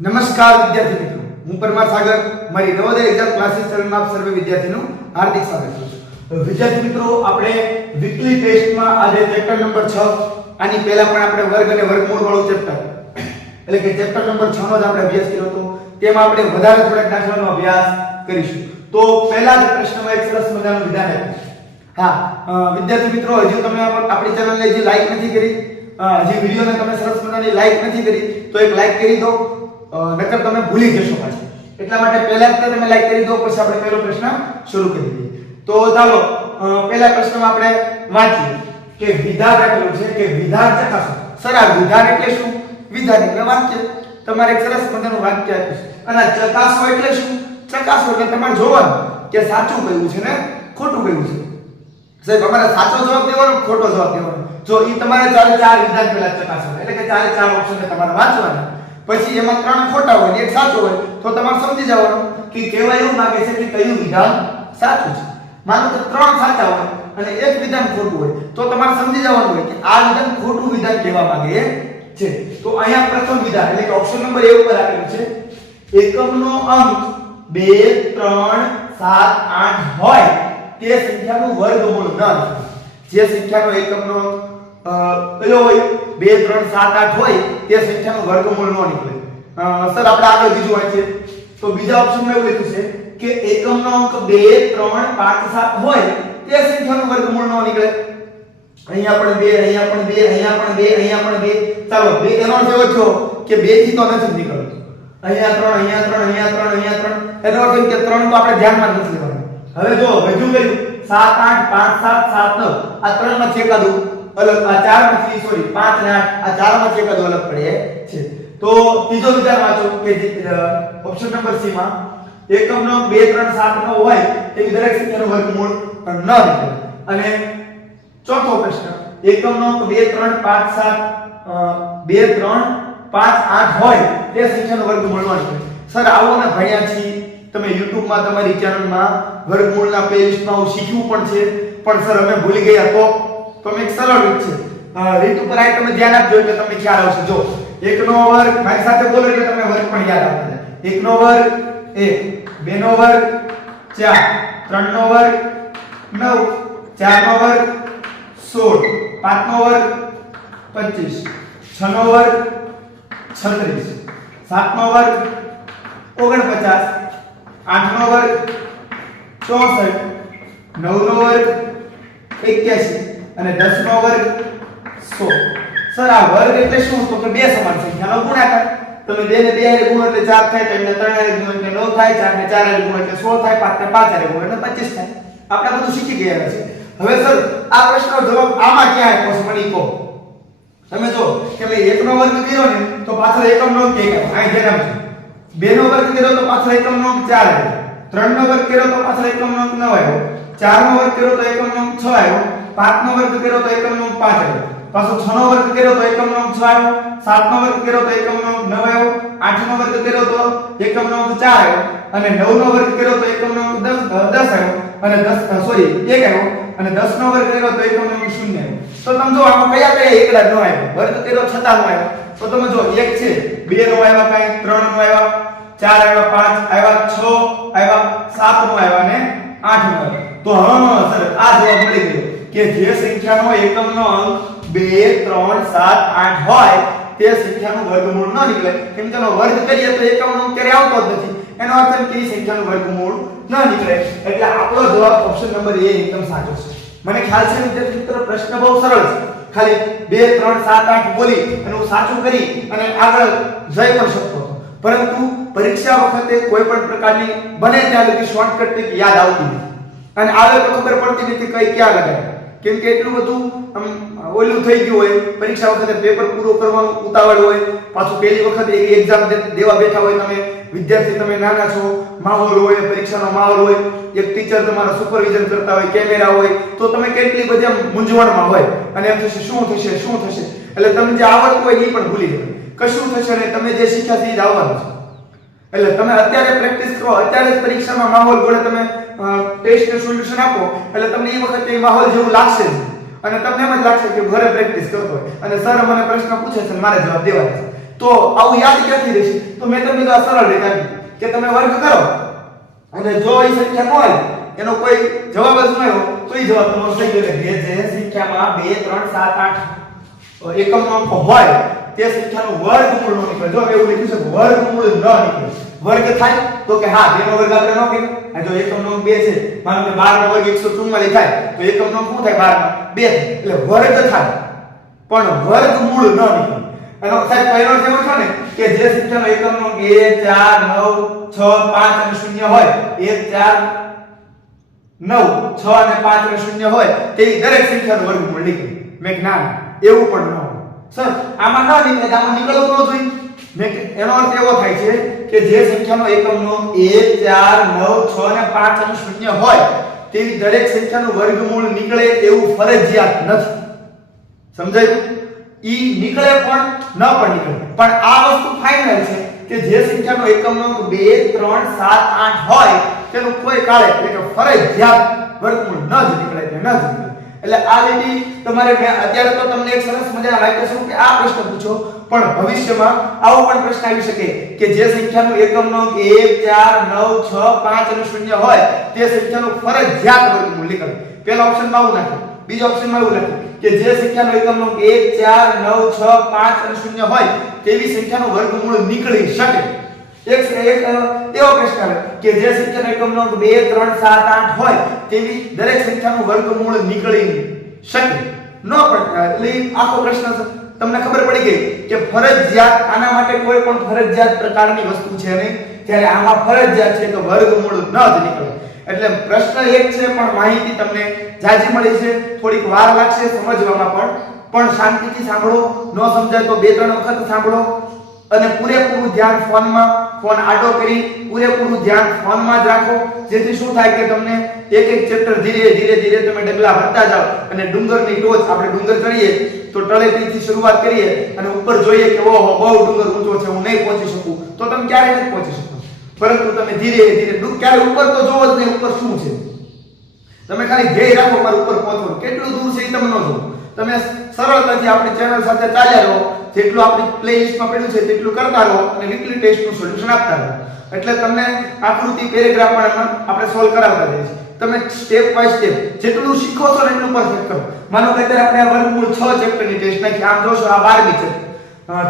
નમસ્કાર વિદ્યાર્થી મિત્રો, હું પરમાર સાગર મારી નવોદય એક્ઝામ ક્લાસીસ ચેનલમાં આપ સર્વે વિદ્યાર્થીનું હાર્દિક સ્વાગત કરું છું. વિદ્યાર્થી મિત્રો, આપણે વીકલી ટેસ્ટમાં આજે ચેપ્ટર નંબર 6 આની પહેલા પણ આપણે વર્ગ અને વર્ગમૂળ વાળું ચેપ્ટર એટલે કે ચેપ્ટર નંબર 6 નો જ આપણે અભ્યાસ કર્યો હતો. તેમાં આપણે વધારે થોડાક દાખલાનો અભ્યાસ કરીશું. તો પહેલા જ પ્રશ્નમાં એક સરસ મજાનું વિધાન આપ્યું. હા વિદ્યાર્થી મિત્રો, હજુ તમે આપણી ચેનલને જે લાઈક નથી કરી, હજી વિડિયોને તમે સરસ મજાની લાઈક નથી કરી તો એક લાઈક કરી દો, નકર તમે ભૂલી જશો પાછા. એટલા માટે પહેલા જ તમે લાઈક કરી દો, પછી આપણે પહેલો પ્રશ્ન શરૂ કરી દઈએ. તો ચાલો પહેલા પ્રશ્નમાં આપણે વાંચીએ કે વિધાન આપેલું છે કે વિધાન ચકાસો. સર આ વિધાન એટલે શું? વિધાન એટલે વાક્ય. તમારે એક સરસ મજાનું વાક્ય આપ્યું છે અને ચકાસો એટલે શું? ચકાસો એટલે તમારે જોવાનું કે સાચું કયું છે ને ખોટું કયું છે. સાહેબ અમારે સાચો જવાબ દેવાનો ખોટો જવાબ દેવાનો. જો ઈ તમારે ચાર વિધાન પહેલા ચકાસો એટલે કે ચાર ઓપ્શન તમારે વાંચવાના. પછી એમાં 3 ખોટા હોય ને એક સાચો હોય તો તમારે સમજી જવાનું કે કહેવા એવું માંગે છે કે કયું વિધાન સાચું છે. માનો કે 3 સાચા હોય અને એક વિધાન ખોટું હોય તો તમારે સમજી જવાનું હોય કે આ વિધાન ખોટું વિધાન કહેવા માંગે છે. તો અહીંયા પ્રથમ વિધાન એટલે કે ઓપ્શન નંબર A ઉપર આપેલું છે એકમનો અંક 2 3 7 8 હોય તે સંખ્યાનું વર્ગમૂળ ન થાય. જે સંખ્યાનો એકમનો કયો હોય 2 3 7 8 હોય તે સંખ્યાનું વર્ગમૂળ ન નીકળે. સર આપણે આગળ બીજું વાંચીએ તો બીજા ઓપ્શનમાં એવું લખ્યું છે કે એકમનો અંક 2 3 5 7 હોય તે સંખ્યાનું વર્ગમૂળ ન નીકળે. અહીંયા પણ 2 અહીંયા પણ 2 અહીંયા પણ 2 અહીંયા પણ 2. ચાલો 2 એનો અર્થ એવો થયો કે 2 થી તો નથી નીકળતું. અહીંયા 3 અહીંયા 3 અહીંયા 3 અહીંયા 3 એનો અર્થ કે 3 તો આપણે ધ્યાનમાં નથી લેવાનું. હવે જો વધુ કર્યું 7 8 5 7 7 9 આ 3 માં છેકાદું અલગ, આ 4 માંથી સોરી 5 ને 8 આ 4 માં છેકાદું અલગ પડે છે. તો ત્રીજો વિચાર વાંચો કે ઓપ્શન નંબર C માં એકમનો 2 3 7 9 હોય તેવી દરેક સંખ્યાનું વર્ગમૂળ ન નીકળે. અને ચોથો પ્રશ્ન એકમનો 2 3 5 7 2 3 5 8 હોય તે સંખ્યાનું વર્ગમૂળ ન નીકળે. સર આવો ને ભણ્યા છીએ તમે YouTube માં તમારી ચેનલમાં વર્ગમૂળના પ્લેલિસ્ટમાં શીખ્યું પણ છે, પણ સર અમે ભૂલી ગયા તો તમે એક સરળ રીત છે રીત ઉપર આ તમે ધ્યાન આપજો એટલે તમને ખ્યાલ આવશે. જો 1 નો વર્ગ મારી સાથે બોલો એટલે તમને વર્ગ પણ યાદ આવશે. 1 નો વર્ગ 1, 2 નો વર્ગ 4, 3 નો વર્ગ 9, 4 નો વર્ગ 16, 5 નો વર્ગ 25, 6 નો વર્ગ 36, 7 નો વર્ગ 49, 8 નો વર્ગ 64, 9 નો વર્ગ 81 અને 10 નો વર્ગ 100. સર આ વર્ગ એટલે શું? તો કે બે સમાન સંખ્યાનો ગુણાકાર. તમે 2 ને 2 હારે ગુણો એટલે 4 થાય, 3 ને 3 હારે ગુણો એટલે 9 થાય, 4 ને 4 હારે ગુણો એટલે 16 થાય, 5 ને 5 હારે ગુણો એટલે 25 થાય. આપણે બધું શીખી ગયા છે. હવે સર આ પ્રશ્નનો જવાબ આમાં ક્યાં આપ્યો છે મને કહો. તમે જો કે મેં 1 નો વર્ગ કર્યો ને તો પાછળ એકમનો અંક 1 આવ્યો. અહીં ધ્યાન આપજો. 2 નો વર્ગ કર્યો તો પાછળ એકમનો અંક 4 આવ્યો. 3 નો વર્ગ કર્યો તો પાછળ એકમનો અંક 9 આવ્યો. 4 નો વર્ગ કર્યો તો એકમનો અંક 6 આવ્યો. 5 નો વર્ગ કર્યો તો એકમનો અંક 5 આવ્યો. પાછો 6 નો વર્ગ કર્યો તો એકમનો અંક 6 આવ્યો. 7 નો વર્ગ કર્યો તો એકમનો અંક 9 આવ્યો. 8 નો વર્ગ કર્યો તો એકમનો અંક 4 આવ્યો અને 9 નો વર્ગ કર્યો તો એકમનો અંક 10 આવ્યો અને 1 આવ્યો અને 10 નો વર્ગ કર્યો તો એકમનો અંક 0 આવ્યો. તો તમે જો આમાં કયા એકડા નો આવ્યો? વર્ગ કર્યો છતાં નો આવ્યો. તો તમે જો 1 છે 2 નો આવ્યા, કાઈ 3 નો આવ્યા, 4 આવ્યા, 5 આવ્યા, 6 આવ્યા, 7 નો આવ્યા અને 8 નો આવ્યો. તો હા સર આ જવાબ મળી ગયો કે જે સંખ્યાનો એકમનો અંક 2 3 7 8 હોય તે સંખ્યાનું વર્ગમૂળ ન નીકળે. કેમ કે એનો વર્ગ કરીએ તો એકમનો અંક ક્યારે આવતો જ નથી. એનો અર્થ એમ કે એ સંખ્યાનું વર્ગમૂળ ન નીકળે. એટલે આપણો જવાબ ઓપ્શન નંબર A એકદમ સાચો છે. મને ખ્યાલ છે વિદ્યાર્થી મિત્રો પ્રશ્ન બહુ સરળ છે. ખાલી 2 3 7 8 બોલી અને હું સાચું કરી અને આગળ જઈ પણ શકતો હતો. પરંતુ પરીક્ષા વખતે કોઈ પણ પ્રકારની બને ત્યાં લગી શોર્ટકટ ટ્રીક યાદ આવતી નથી અને આવે તો ખબર પડતી નથી કઈ ક્યાં લગાય. કેમ કે એટલું બધું ઓલું થઈ ગયું હોય. પરીક્ષા વખતે પેપર પૂરો કરવાનું ઉતાવળ હોય. પાછું પહેલી વખત એક એક્ઝામ દેવા બેઠા હોય તમે વિદ્યાર્થી, તમે નાના છો, માહોલ હોય, પરીક્ષાનો માહોલ હોય, એક ટીચર તમારા સુપરવિઝન કરતા હોય, કેમેરા હોય, તો તમે કેટલી બધી મૂંઝવણમાં હોય અને એમ થશે શું થશે એટલે તમે જે આવડતું હોય એ પણ ભૂલી જાય. કશું થશે અને તમે જે શીખ્યા છે એ જ આવવાનું છે. એટલે તમે અત્યારે પ્રેક્ટિસ કરો, અત્યારે જ પરીક્ષામાં માહોલ જોડે તમે ટેસ્ટનું સોલ્યુશન આપો એટલે તમને એ વખતે એ માહોલ જેવું લાગશે અને તમને એમ જ લાગશે કે ઘરે પ્રેક્ટિસ કરતો હોય અને સર મને પ્રશ્ન પૂછે છે મારે જવાબ દેવાનો છે. તો આવું યાદ ક્યાંથી રહેશે? તો મેં તમને તો સરળ રીતે આપ્યું કે તમે વર્ગ કરો અને જો એ સંખ્યા ન હોય એનો કોઈ જવાબ જ ન હોય તો એ જવાબ તમારો થઈ ગયો. એટલે જે સંખ્યામાં 2 3 7 8 એકમનો અંક હોય તે સંખ્યાનું વર્ગમૂળ ન નીકળે. જો એવું લખ્યું છે વર્ગમૂળ ન નીકળે. વર્ગ થાય તો કે હા 2 નો વર્ગ આપણે ન કરીએ. આ જો એકમનો અંક 2 છે, માનો કે 12 નો વર્ગ 144 થાય તો એકમનો અંક શું થાય? 12 2 એટલે વર્ગ થાય પણ વર્ગમૂળ ન નીકળે. એનો સાહેબ પહેલો જેવો છે ને કે જે સંખ્યાનો એકમનો અંક 1 4 9 6 5 અને 0 હોય 1 4 9 6 અને 5 અને 0 હોય તેવી દરેક સંખ્યાનું વર્ગમૂળ નીકળે. મેં જ્ઞાન એવું પણ ન હોય સર, આમાં ન નીકળે આમાં નીકળવું ન જોઈએ. મેં એનો અર્થ એવો થાય છે કે જે સંખ્યાનો એકમનો 1 4 9 6 અને 5 અને 0 હોય તેવી દરેક સંખ્યાનું વર્ગમૂળ નીકળે એવું ફરજિયાત નથી. સમજાયું? ઈ નીકળે પણ ન પણ નીકળે, પણ આ વસ્તુ ફાઇનલ છે કે જે સંખ્યાનો એકમનો 2 3 7 8 હોય તેનું કોઈ કાળે એટલે કે ફરજિયાત વર્ગમૂળ ન જ નીકળે એટલે ન જ નીકળે. એટલે આ લીટી તમારે મેં અત્યારે તો તમને એક સરસ મજાના વાક્ય સ્વરૂપે આ પ્રશ્ન પૂછો, પણ ભવિષ્યમાં આવો પણ પ્રશ્ન આવી શકે કે જે સંખ્યાનું એકમનો 1 4 9 6 5 અને 0 હોય તે સંખ્યાનું ફરજિયાત વર્ગમૂળ નીકળે. પહેલા ઓપ્શનમાં આવું નાખ્યું, બીજા ઓપ્શનમાં એવું લખ્યું કે જે સંખ્યાનો એકમનો 1 4 9 6 5 અને 0 હોય તેવી સંખ્યાનું વર્ગમૂળ નીકળી શકે. એક એવો પ્રશ્ન આવે કે જે સંખ્યાનો એકમનો 2 3 7 8 હોય તેવી દરેક સંખ્યાનું વર્ગમૂળ નીકળી શકે. ન પણ એટલે આખો પ્રશ્ન તમને ખબર પડી ગઈ કે ફરજિયાત આના માટે કોઈ પણ ફરજિયાત પ્રકારની વસ્તુ છે નહીં, ત્યારે આમાં ફરજિયાત છે કે વર્ગમૂળ ન જ નીકળે. એટલે પ્રશ્ન એક છે પણ માહિતી તમને જાજી મળી છે. થોડીક વાર લાગશે સમજવામાં પણ શાંતિથી સાંભળો. ન સમજાય તો 2 3 વખત સાંભળો અને પૂરેપૂરું ધ્યાન ફોન આડો કરી પૂરેપૂરું ધ્યાન ફોનમાં જ રાખો, જેથી શું થાય કે તમને એક એક ચેપ્ટર ધીરે ધીરે તમે ડગલા ભરતા જાઓ અને ડુંગરની ટોચ આપણે ડુંગર ચડીએ તો તળેટીથી શરૂઆત કરીએ અને ઉપર જોઈએ કે ઓહો બહુ ડુંગર ઊંચો છે, હું નહીં પહોંચી શકું, તો તમે ક્યારેય નથી પહોંચી શકો. પરંતુ તમે ધીરે ધીરે ક્યારે ઉપર તો જોવો જ નહીં ઉપર શું છે. તમે ખાલી ધ્યેય રાખો મારું ઉપર પહોંચવું, કેટલું દૂર છે એ તમે ન જોવો. તમે સરળતાથી આપણી ચેનલ સાથે ચાલ્યા રહો, જેટલું આપણી પ્લેલિસ્ટમાં પડ્યું છે તેટલું કરતા રહો અને વીકલી ટેસ્ટનું સોલ્યુશન આપતા રહો. એટલે તમને આકૃતિ પેરેગ્રાફ પણ આપણે સોલ્વ કરાવતા જઈએ છીએ. તમે સ્ટેપ બાય સ્ટેપ જેટલું શીખો છો ને એટલું પરફેક્ટ કરો. માનો કે અત્યારે આપણે આ વર્ગમૂળ 6 ચેપ્ટરની ટેસ્ટ નાખી, આમ જોશો આ 12મી છે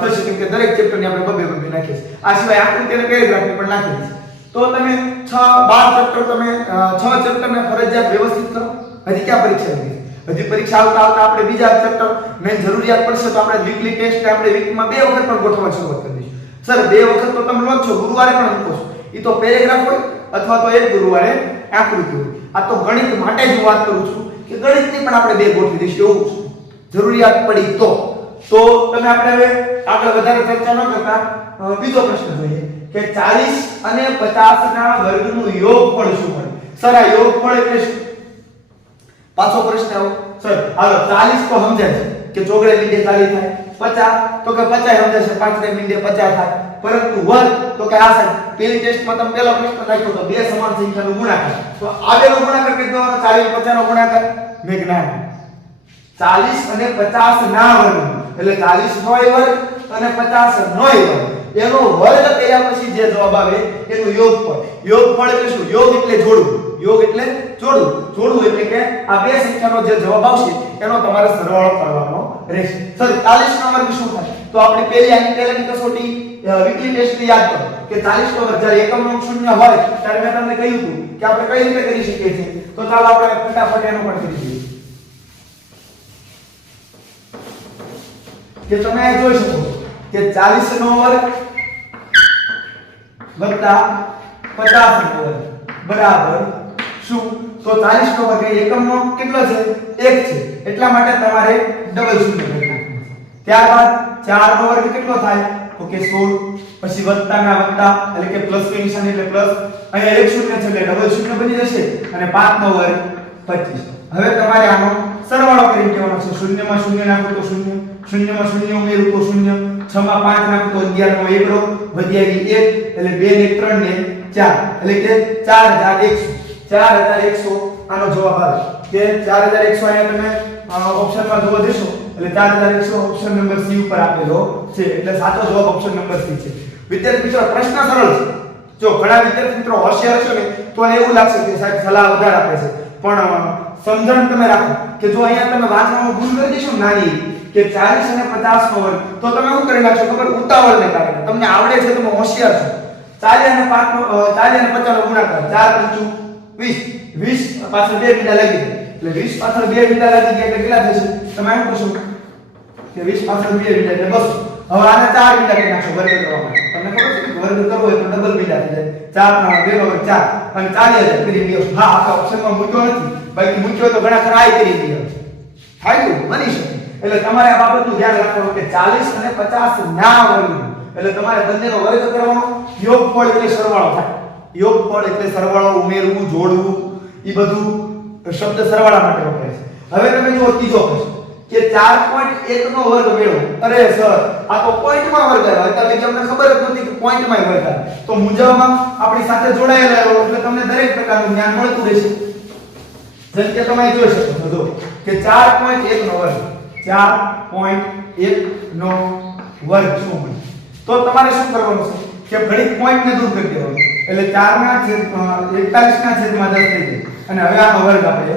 થશે કેમ કે દરેક ચેપ્ટરની આપણે બબે નાખીએ છીએ. આ સિવાય આકૃતિ અને પેરેગ્રાફની પણ નાખી છે. તો તમે 12 ચેપ્ટર તમે 6 ચેપ્ટરને ફરજિયાત વ્યવસ્થિત કરો. હજી ક્યાં પરીક્ષા આવી? હજી પરીક્ષા આવતા આપણે બીજા ચેપ્ટર ને જરૂરિયાત પડશે તો આપણે વીકલી ટેસ્ટ આપણે વીકમાં 2 વખત પણ ગોઠવવાની શરૂઆત કરી દઈશું. સર 2 વખત તો તમે લો છો, ગુરુવારે પણ મૂકો છો, ઈ તો પેરેગ્રાફ હોય અથવા તો એક ગુરુવારે આકૃતિ હોય. આ તો ગણિત માટે જ હું વાત કરું છું કે ગણિતની પણ આપણે 2 ગોઠવી દઈશું એવું જરૂરિયાત પડી તો તમે આપણે હવે આગળ વધારે ચર્ચા ન કરતા બીજો પ્રશ્ન જોઈએ કે 40 અને 50 ના વર્ગનું યોગફળ શું મળે? સર આ યોગફળ એટલે શું? પાછો પ્રશ્ન આવો સર હાલો 40 તો સમજાય છે કે ચોગડે મીંડે 40 થાય, 50 તો કે 50 સમજાય છે, 5 મીંડે 50 થાય, પરંતુ વર્ગ તો કે આ સાહેબ પેલી ટેસ્ટમાં તમે પહેલો પ્રશ્ન નાખ્યો તો બે સમાન સંખ્યાનો ગુણાકાર, તો આ બેનો ગુણાકાર કેટલો? 40 50 નો ગુણાકાર મેં જ્ઞાન 40 અને 50 ના વર્ગ એટલે 40 નો વર્ગ અને 50 નો વર્ગ એનો વર્ગ કર્યા પછી જે જવાબ આવે એનું યોગફળ. યોગફળ એટલે શું? યોગ એટલે જોડવું, યોગ એટલે જોડવું એટલે કે આ બે સંખ્યાનો જે જવાબ આવશે એનો તમારે સરવાળો કરવાનો રહેશે. સર 40 નો વર્ગ શું થાય? તો આપણે પહેલાની કસોટી વીકલી ટેસ્ટ યાદ કરો કે 40 નો વર્ગ જ્યારે એકમનો અંક 0 હોય ત્યારે મેં તમને કહ્યું હતું કે આપણે કઈ રીતે કરી શકીએ છીએ. તો ચાલો આપણે ફટાફટ એનો પણ કરી દઈએ કે તમે આ જોઈ શકો કે 40 નો વર્ગ વત્તા 50 નો વર્ગ બરાબર શું? તો 40 નો વર્ગ એકમનો કેટલો છે? 1 છે, એટલા માટે તમારે ડબલ શૂન્ય કરી નાખવાનું. ત્યારબાદ 4 નો વર્ગ કેટલો થાય? ઓકે 16, પછી વત્તા ના વત્તા એટલે કે પ્લસ ની નિશાની એટલે પ્લસ, અહીંયા એક શૂન્ય છે એટલે ડબલ શૂન્ય બની જશે અને 5 નો વર્ગ 25. હવે તમારે આનો સરવાળો કરી દેવાનો છે. શૂન્યમાં શૂન્ય નાખો તો શૂન્ય, શૂન્યમાં શૂન્ય ઉમેરો તો શૂન્ય, 6 માં 5 નાખો તો 11 નો એકડો વધી આવી 1 એટલે 2 ને 3 ને 4 એટલે કે 4100 આનો જવાબ આવે કે 4100 અહીંયા તમે ઓપ્શનમાં જોવા જશો એટલે 4100 ઓપ્શન નંબર સી ઉપર આપેલો છે એટલે સાચો જવાબ ઓપ્શન નંબર સી છે વિદ્યાર્થી મિત્રો પ્રશ્ન સરળ છે જો ઘણા વિદ્યાર્થી મિત્રો હોશિયાર છે ને તો એવું લાગશે કે સાહેબ સલાહ વધારે આપે છે પણ સમજણ તમે રાખો કે જો અહીંયા તમે વાંચવામાં ભૂલ કરી દેશો નાની કે 40 અને 50 નો વર્ગ તો તમે શું કરી નાખશો ખબર ઉતાવળને કારણે તમને આવડે છે તમે હોશિયાર છો 40 અને 5 નો 40 અને 50 નો ગુણાકાર 4 × 20 20 પાછળ 2 બીજા લાગી એટલે 20 પાછળ 2 બીજા લાગી ગયા એટલે કેટલા થશે તમે શું કરશો કે 20 પાછળ 2 બીજા એટલે બસ હવે આને 4 બીજા કરી નાખશો વર્ગ કરવા માટે તમને ખબર છે કે વર્ગ કરવો હોય તો ડબલ બીજા થઈ જાય 4 ના 2 નો 4 અને 40000 કરી દો હા આ ઓપ્શનમાં મૂક્યો નથી બાકી મૂક્યો તો ઘણા ખરા આઈ કરી દો થાય તો બની શકે એટલે તમારે આ બાબતનું ધ્યાન રાખવાનું કે 40 અને 50 ના વર્ગ એટલે તમારે બંનેનો વર્ગ કરવાનો યોગફળ એટલે સરવાળો થાય યોગફળ એટલે સરવાળો ઉમેરવું જોડવું ઈ બધું શબ્દ સરવાળા માટે વપરાય છે હવે તમે જો ત્રીજો પ્રશ્ન કે 4.1 નો વર્ગ મેળવો અરે સર આ તો પોઈન્ટમાં વર્ગ આવ્યો એટલે તમને ખબર જ નથી કે પોઈન્ટમાં વર્ગ આવ્યો તો મુજબમાં આપણી સાથે જોડાયેલા રહો એટલે તમને દરેક પ્રકારનું જ્ઞાન મળતું રહેશે જેમ કે તમે જોઈ શકો છો જો કે 4.1 નો વર્ગ 4.1 નો વર્ગ શું મળે તો તમારે શું કરવાનું છે કે ઘડીક પોઈન્ટને દૂર કરી દેવાનું એટલે 4 ના છેદ 41 ના છેદમાં 10 થઈ જાય અને હવે આનો વર્ગ આપણે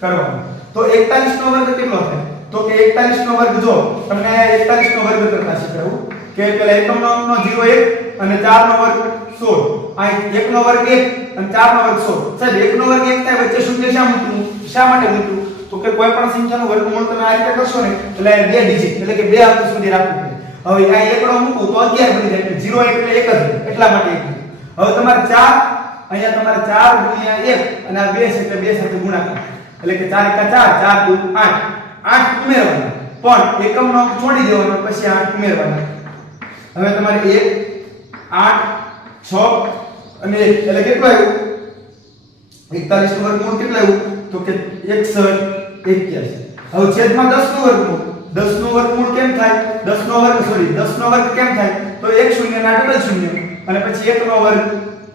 કરવાનો તો 41 નો વર્ગ કેટલો થાય તો કે 41 નો વર્ગ જો તમને 41 નો વર્ગ કરતા શીખવું કે પેલા એકમનો અંકનો 0 1 અને 4 નો વર્ગ 16 આ 1 નો વર્ગ 1 અને 4 નો વર્ગ 16 સાહેબ 1 નો વર્ગ 1 થાય વચ્ચે શૂન્ય શા માટે મૂક્યું તો કે કોઈ પણ સંખ્યાનું વર્ગમૂળ તમે આ રીતે કરશો ને એટલે 2 ડિજિટ એટલે કે 2 અંક સુધી રાખવું પડે હવે આ એકડો મૂકો તો 11 બની જાય એટલે 0 એટલે 1 જ એટલા માટે 1 હવે તમારે 4 અહીંયા તમારે 4 ગુણ્યા 1 અને આ 2 છે એટલે 2 સાથે ગુણાકાર એટલે કે 4 * 4 4 * 2 8 8 ઉમેરવાના પણ એકમનો અંક છોડી દેવાનો પછી 8 ઉમેરવાના હવે તમારે 1 8 6 અને 1 એટલે કેટલું આવ્યું 41 નું વર્ગમૂળ કેટલું આવ્યું તો કે 61 હવે છેદમાં 10 નું વર્ગમૂળ 10 નું વર્ગમૂળ કેમ થાય 10 નો વર્ગ કેમ થાય તો 1 શૂન્ય ના ડબલ શૂન્ય અને પછી 1 નો વર્ગ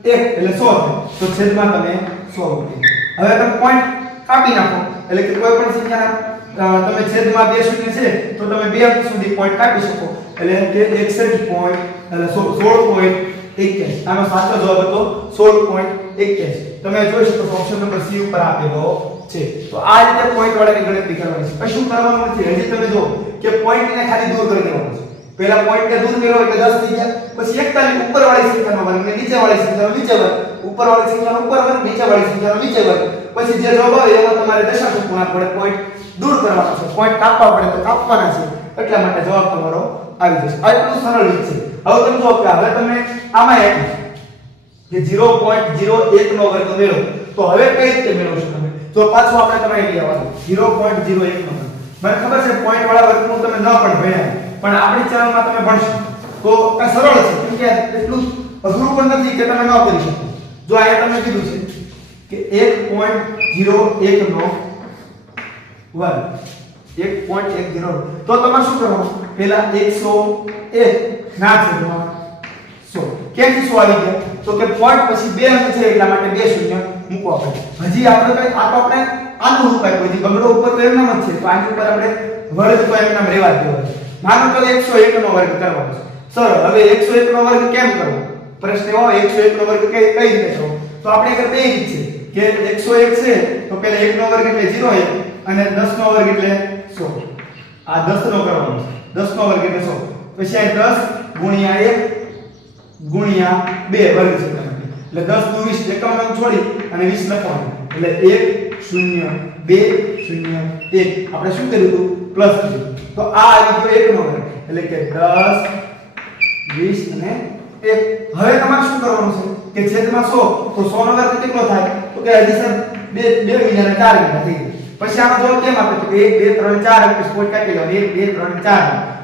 1 એટલે 100 થાય તો છેદમાં તમે 100 મૂકી હવે તમે પોઈન્ટ કાપી નાખો એટલે કે કોઈ પણ સંખ્યાના તમે છેદમાં 2 શૂન્ય છે તો તમે 2 અંક સુધી પોઈન્ટ કાપી શકો એટલે કે 61 પોઈન્ટ એટલે 16.81 આનો સાચો જવાબ હતો 16.81 તમે જોઈ શકો છો ઓપ્શન નંબર સી ઉપર આપેલો છે તો આ રીતે પોઈન્ટ વાળાની ગણતરી કરવાની છે કશું કરવાનું નથી હજી તમે જો કે પોઈન્ટને ખાલી દૂર કરી દેવાનો છે પહેલા પોઈન્ટને દૂર કર્યો એટલે 10 થઈ ગયા પછી 41 ઉપરવાળી સંખ્યાનો વર્ગ અને નીચેવાળી સંખ્યાનો નીચે વર્ગ ઉપરવાળી સંખ્યાનો ઉપર વર્ગ નીચેવાળી સંખ્યાનો નીચે વર્ગ પછી જે જવાબ આવે એમાં તમારે દશાંશ પૂર્ણાંક વડે પોઈન્ટ દૂર કરવાનો છે પોઈન્ટ કાપવા પડે તો કાપવાના છે એટલા માટે જવાબ તમારો આવી જશે આટલું સરળ રીત છે હવે તમે જો કે હવે તમે આમાં એક કે 0.01 નો વર્ગ મેળવો તો હવે કઈ રીતે મેળવશો તમે તો પાછું આપણે તમે આઈડિયા વાળો 0.01 નો વર્ગ મને ખબર છે પોઈન્ટ વાળા વર્ગનું તમે ન પણ ભણ્યા પણ આપણી ચેનલમાં તમે ભણશો તો આ સરળ છે કેમ કે એટલું અઘરું પણ નથી કે તમે ન કરી શકો જો અહીંયા તમે કીધું છે કે 1.01 નો વર્ગ 1.10 તો તમારે શું કરવાનું પહેલા 101 ના છેદમાં 100 કેમથી 100 આવી ગયા તો કે પોઈન્ટ પછી 2 અંક છે એટલા માટે 2 શૂન્ય મૂકવા પડે હજી આપણે કઈ આ તો આપણે આનું રૂપ આપ્યું હજી બગડો ઉપર તો એમ નામ જ છે તો આની ઉપર આપણે વર્ગ તો એમ નામ રહેવા દેવો માનો કે 101 નો વર્ગ કરવાનો છે સર હવે 101 નો વર્ગ કેમ કરવો પ્રશ્ન એવો 101 નો વર્ગ કઈ રીતે કરવો તો આપણે એક બે રીત છે કે 101 છે તો પહેલા 1 નો વર્ગ એટલે 01 અને 10 નો વર્ગ એટલે 100 આ 10 નો કરવાનો છે 10 નો વર્ગ એટલે 100 પછી આ 10 ગુણ્યા 1 ગુણ્યા 2 વર્ગ છે એટલે 10 નું 20 એકમ અંક છોડી અને 20 લખવાનું એટલે 1 0 2 0 1 આપણે શું કર્યું હતું પ્લસ કર્યું તો આ આવી ગયો 1 નો વર્ગ એટલે કે 10 20 અને 1 હવે તમારે શું કરવાનું છે કે છેદમાં 100 તો 100 નો વર્ગ કેટલો થાય તો કે હજી સર 2 ગુણ્યા 4 ગુણ્યા થઈ ગયું પછી આનો જવાબ કેમ આપે તો 1 2 3 4 એટલે પોઈન્ટ કાઢી લો 1 2 3 4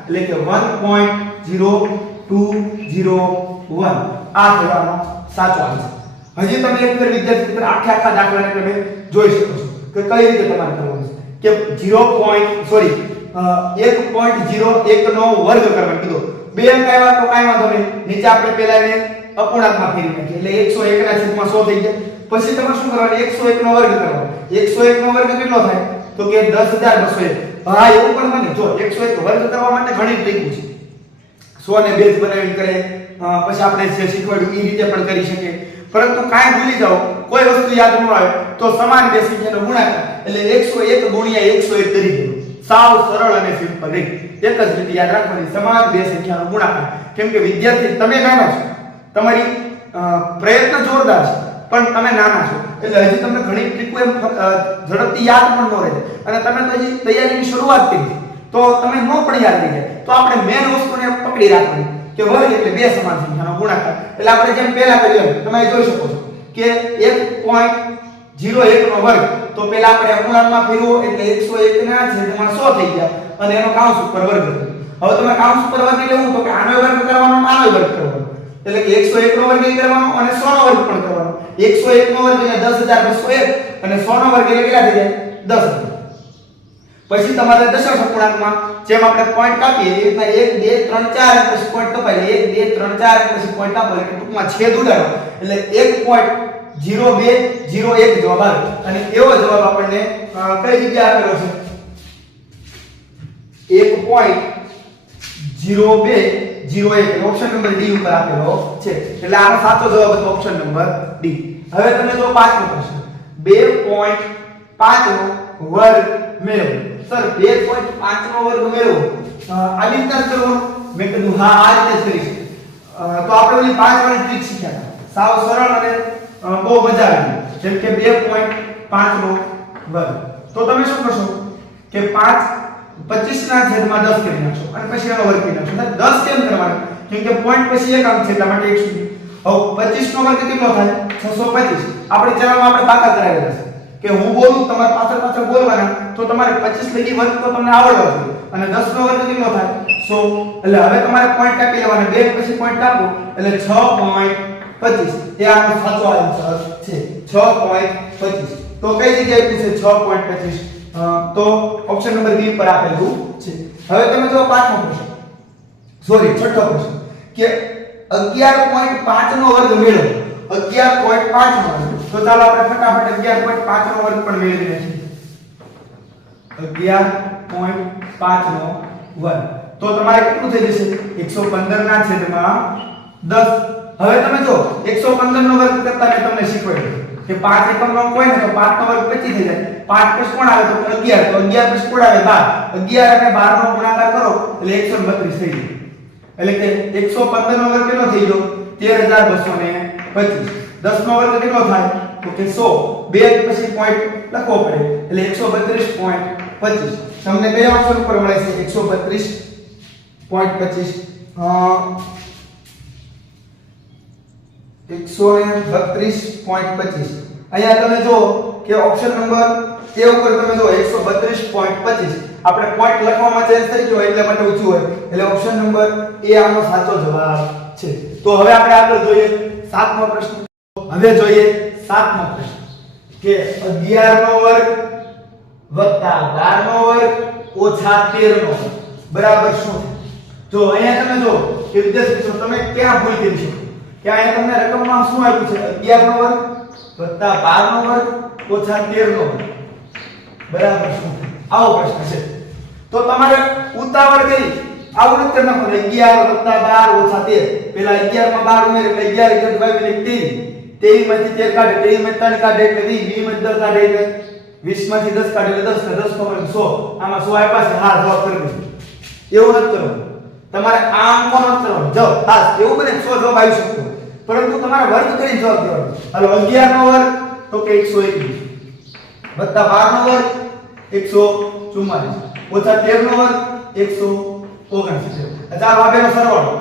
એટલે કે 1.0201 આ થવાનો સાચો આન્સર હજી તમે એક વાર વિદ્યાર્થી મિત્ર આખા દાખલાને તમે જોઈ શકો છો કે કઈ રીતે તમારે કરવાનું છે કે 1.01 નો વર્ગ કરવાનો કીધો બે અંક આવ્યા તો કાઈ વાંધો નહીં નીચે આપણે પહેલા એને અપૂર્ણાંકમાં ફેરવી નાખીએ એટલે 101 ના છેદમાં 100 થઈ ગયા પછી તમારે શું કરવાનું 101 નો વર્ગ કરવાનો 101 નો વર્ગ કેટલો થાય તો કે 10201 હા એવું પણ બને જો 101 વર્ગ કરવા માટે ઘણી ટ્રીક છે 100 ને બેઝ બનાવીને કરે પછી આપણે જે શીખવાડ્યું એ રીતે પણ કરી શકીએ પરંતુ કાંઈ ભૂલી જાઓ કોઈ વસ્તુ યાદ ન આવે તો સમાન બે સંખ્યાનો ગુણાકાર એટલે 101 ગુણ્યા 101 કરી દેવું સાવ સરળ અને સિમ્પલ રીત એક જ રીતે યાદ રાખવાની સમાન બે સંખ્યાનો ગુણાકાર કેમ કે વિદ્યાર્થી તમે નાના છો તમારી પ્રયત્ન જોરદાર છે પણ તમે નાના છો એટલે હજી તમને ઘણી ટ્રીકો એમ ઝડપથી યાદ પણ ન રહે અને તમે તો હજી તૈયારીની શરૂઆત કરી તો તમે ન પણ યાદ રહી જાય તો આપણે મેન વસ્તુને પકડી રાખવાની કે વર્ગ એટલે બે સમાન સંખ્યાનો ગુણાકાર એટલે આપણે જેમ પહેલા કર્યું તમે જોઈ શકો છો કે 1.01 નો વર્ગ તો પહેલા આપણે અપૂર્ણાંકમાં ફેરવો એટલે 101 ના છેદમાં 100 થઈ ગયા અને એનો કાઉન્સ ઉપર વર્ગ કર્યો હવે તમે કાઉન્સ ઉપર વર્ગ એટલે શું તો કે આનો વર્ગ કરવાનો આનો વર્ગ કરવાનો એટલે કે 101 નો વર્ગ કરવાનો અને 100 નો વર્ગ પણ કરવાનો 101 નો વર્ગ એટલે 10201 અને 100 નો વર્ગ એટલે કેટલા થઈ જાય 10 પછી તમારે દશાંશ અપૂર્ણાંકમાં જેમ આપણે પોઈન્ટ કાપીએ એ રીતના 1 2 3 4 પછી પોઈન્ટ કપાય 1 2 3 4 પછી પોઈન્ટ કાપો એટલે ટૂંકમાં છેદ ઉડાડો એટલે 1.0201 જવાબ આવે અને એવો જવાબ આપણને કઈ જગ્યાએ આપેલો છે 1.0201 ઓપ્શન નંબર ડી ઉપર આપેલો છે એટલે આનો સાચો જવાબ હતો ઓપ્શન નંબર ડી હવે તમે જો પાંચમો પ્રશ્ન 2.5 નો વર્ગ મેળવો સર 2.5 નો વર્ગ મેળવો આવી રીતના કરવાનું મેં કીધું હા આ રીતે જ કરી શકે તો આપણે ઓલી 5 વાળી ટ્રીક શીખ્યા સાવ સરળ અને બહુ મજા આવી જેમ કે 2.5 નો વર્ગ તો તમે શું કરશો કે 25 ના છેદમાં 10 કરી નાખશો અને પછી એનો વર્ગ કરી નાખશો 10 કેમ કરવાનો કેમ કે પોઈન્ટ પછી એક અંક છે એટલા માટે 1 સુધી હવે 25 નો વર્ગ કેટલો થાય 625 આપણે ચલાવવામાં આપણે તાકાત કરાવેલા છે કે હું બોલું તમારે પાછળ બોલવાના તો તમારે 25 લગી વર્ગ તો તમને આવડવો જોઈએ અને 10 નો વર્ગ કેટલો થાય 100 એટલે હવે તમારે પોઈન્ટ કાપી લેવાના બે પછી પોઈન્ટ કાપો એટલે 6.25 એ આનો સાચો આન્સર છે 6.25 તો કઈ જગ્યાએ પૂછે 6.25 તો ઓપ્શન નંબર બી પર આપેલું છે હવે તમે જો પાંચમો પ્રશ્ન સોરી છઠ્ઠો પ્રશ્ન કે 11.5 નો વર્ગ મેળવો 11.5 નો વર્ગ તો ચાલો આપણે ફટાફટ 11.5 નો વર્ગ પણ મેળવી લઈએ 11.5 નો વર્ગ તો તમારે કેટલું થઈ જશે 115 ના છેદમાં 10 હવે તમે જો 115 નો વર્ગ કરતા મેં તમને શીખવાડ્યું કે 5 એકમ નો કોઈ ને તો 5 નો વર્ગ 25 થઈ જાય 5 plus કોણ આવે તો 11 તો 11 plus કોણ આવે 12 11 અને 12 નો ગુણાકાર કરો એટલે 132 થઈ જાય એટલે કે 115 નો વર્ગ કેટલો થઈ ગયો 13225 10 નો વર્ગ કેટલો થાય તો કે 100 બે પછી પોઈન્ટ લખવો પડે એટલે 132.25 તમને કયા ઓપ્શન ઉપર મળે છે 132.25 132.25 અહીંયા તમે જો કે ઓપ્શન નંબર એ ઉપર તમે જો 132.25 આપણે પોઈન્ટ લખવામાં ચેન્જ થઈ ગયો એટલે માટે ઊંચું હોય એટલે ઓપ્શન નંબર એ આનો સાચો જવાબ છે તો હવે આપણે આગળ જોઈએ સાતમો પ્રશ્ન હવે જોઈએ સાતમો પ્રશ્ન કે 11 નો વર્ગ વત્તા 12 નો વર્ગ ઓછા 13 નો વર્ગ બરાબર શું જો અહીંયા તમે જો કે વિદ્યાર્થી મિત્રો તમે ક્યાં ભૂલ કરી છો કે અહીંયા તમને રકમમાં શું આપ્યું છે 11 નો વર્ગ વત્તા 12 નો વર્ગ ઓછા 13 નો વર્ગ બરાબર શું આવો પ્રશ્ન છે તો તમારે ઉતાવળ કરી આવું જ કરવાનું 11 વત્તા 12 ઓછા 13 પેલા 11 માં 12 ઉમેર એટલે 11 * 22 એટલે 23 માંથી 13 કાઢે 23 માંથી 3 કાઢે એટલે 20 માંથી 10 કાઢે એટલે 20 માંથી 10 કાઢે એટલે 10 ને 10 નો વર્ગ 100 આમાં 100 આપ્યા છે હા જવાબ કરી દો એવું નથી કરવાનું તમારે આમ કોણ કરવાનું જો હા એવું બને 100 જવાબ આવી શકતો પરંતુ તમારે વર્ગ કરીને જવાબ દેવાનો હાલો 11 નો વર્ગ તો કે 121 વત્તા 12 નો વર્ગ 144 ઓછા 13 નો વર્ગ 159 ચાલો આ બેનો સરવાળો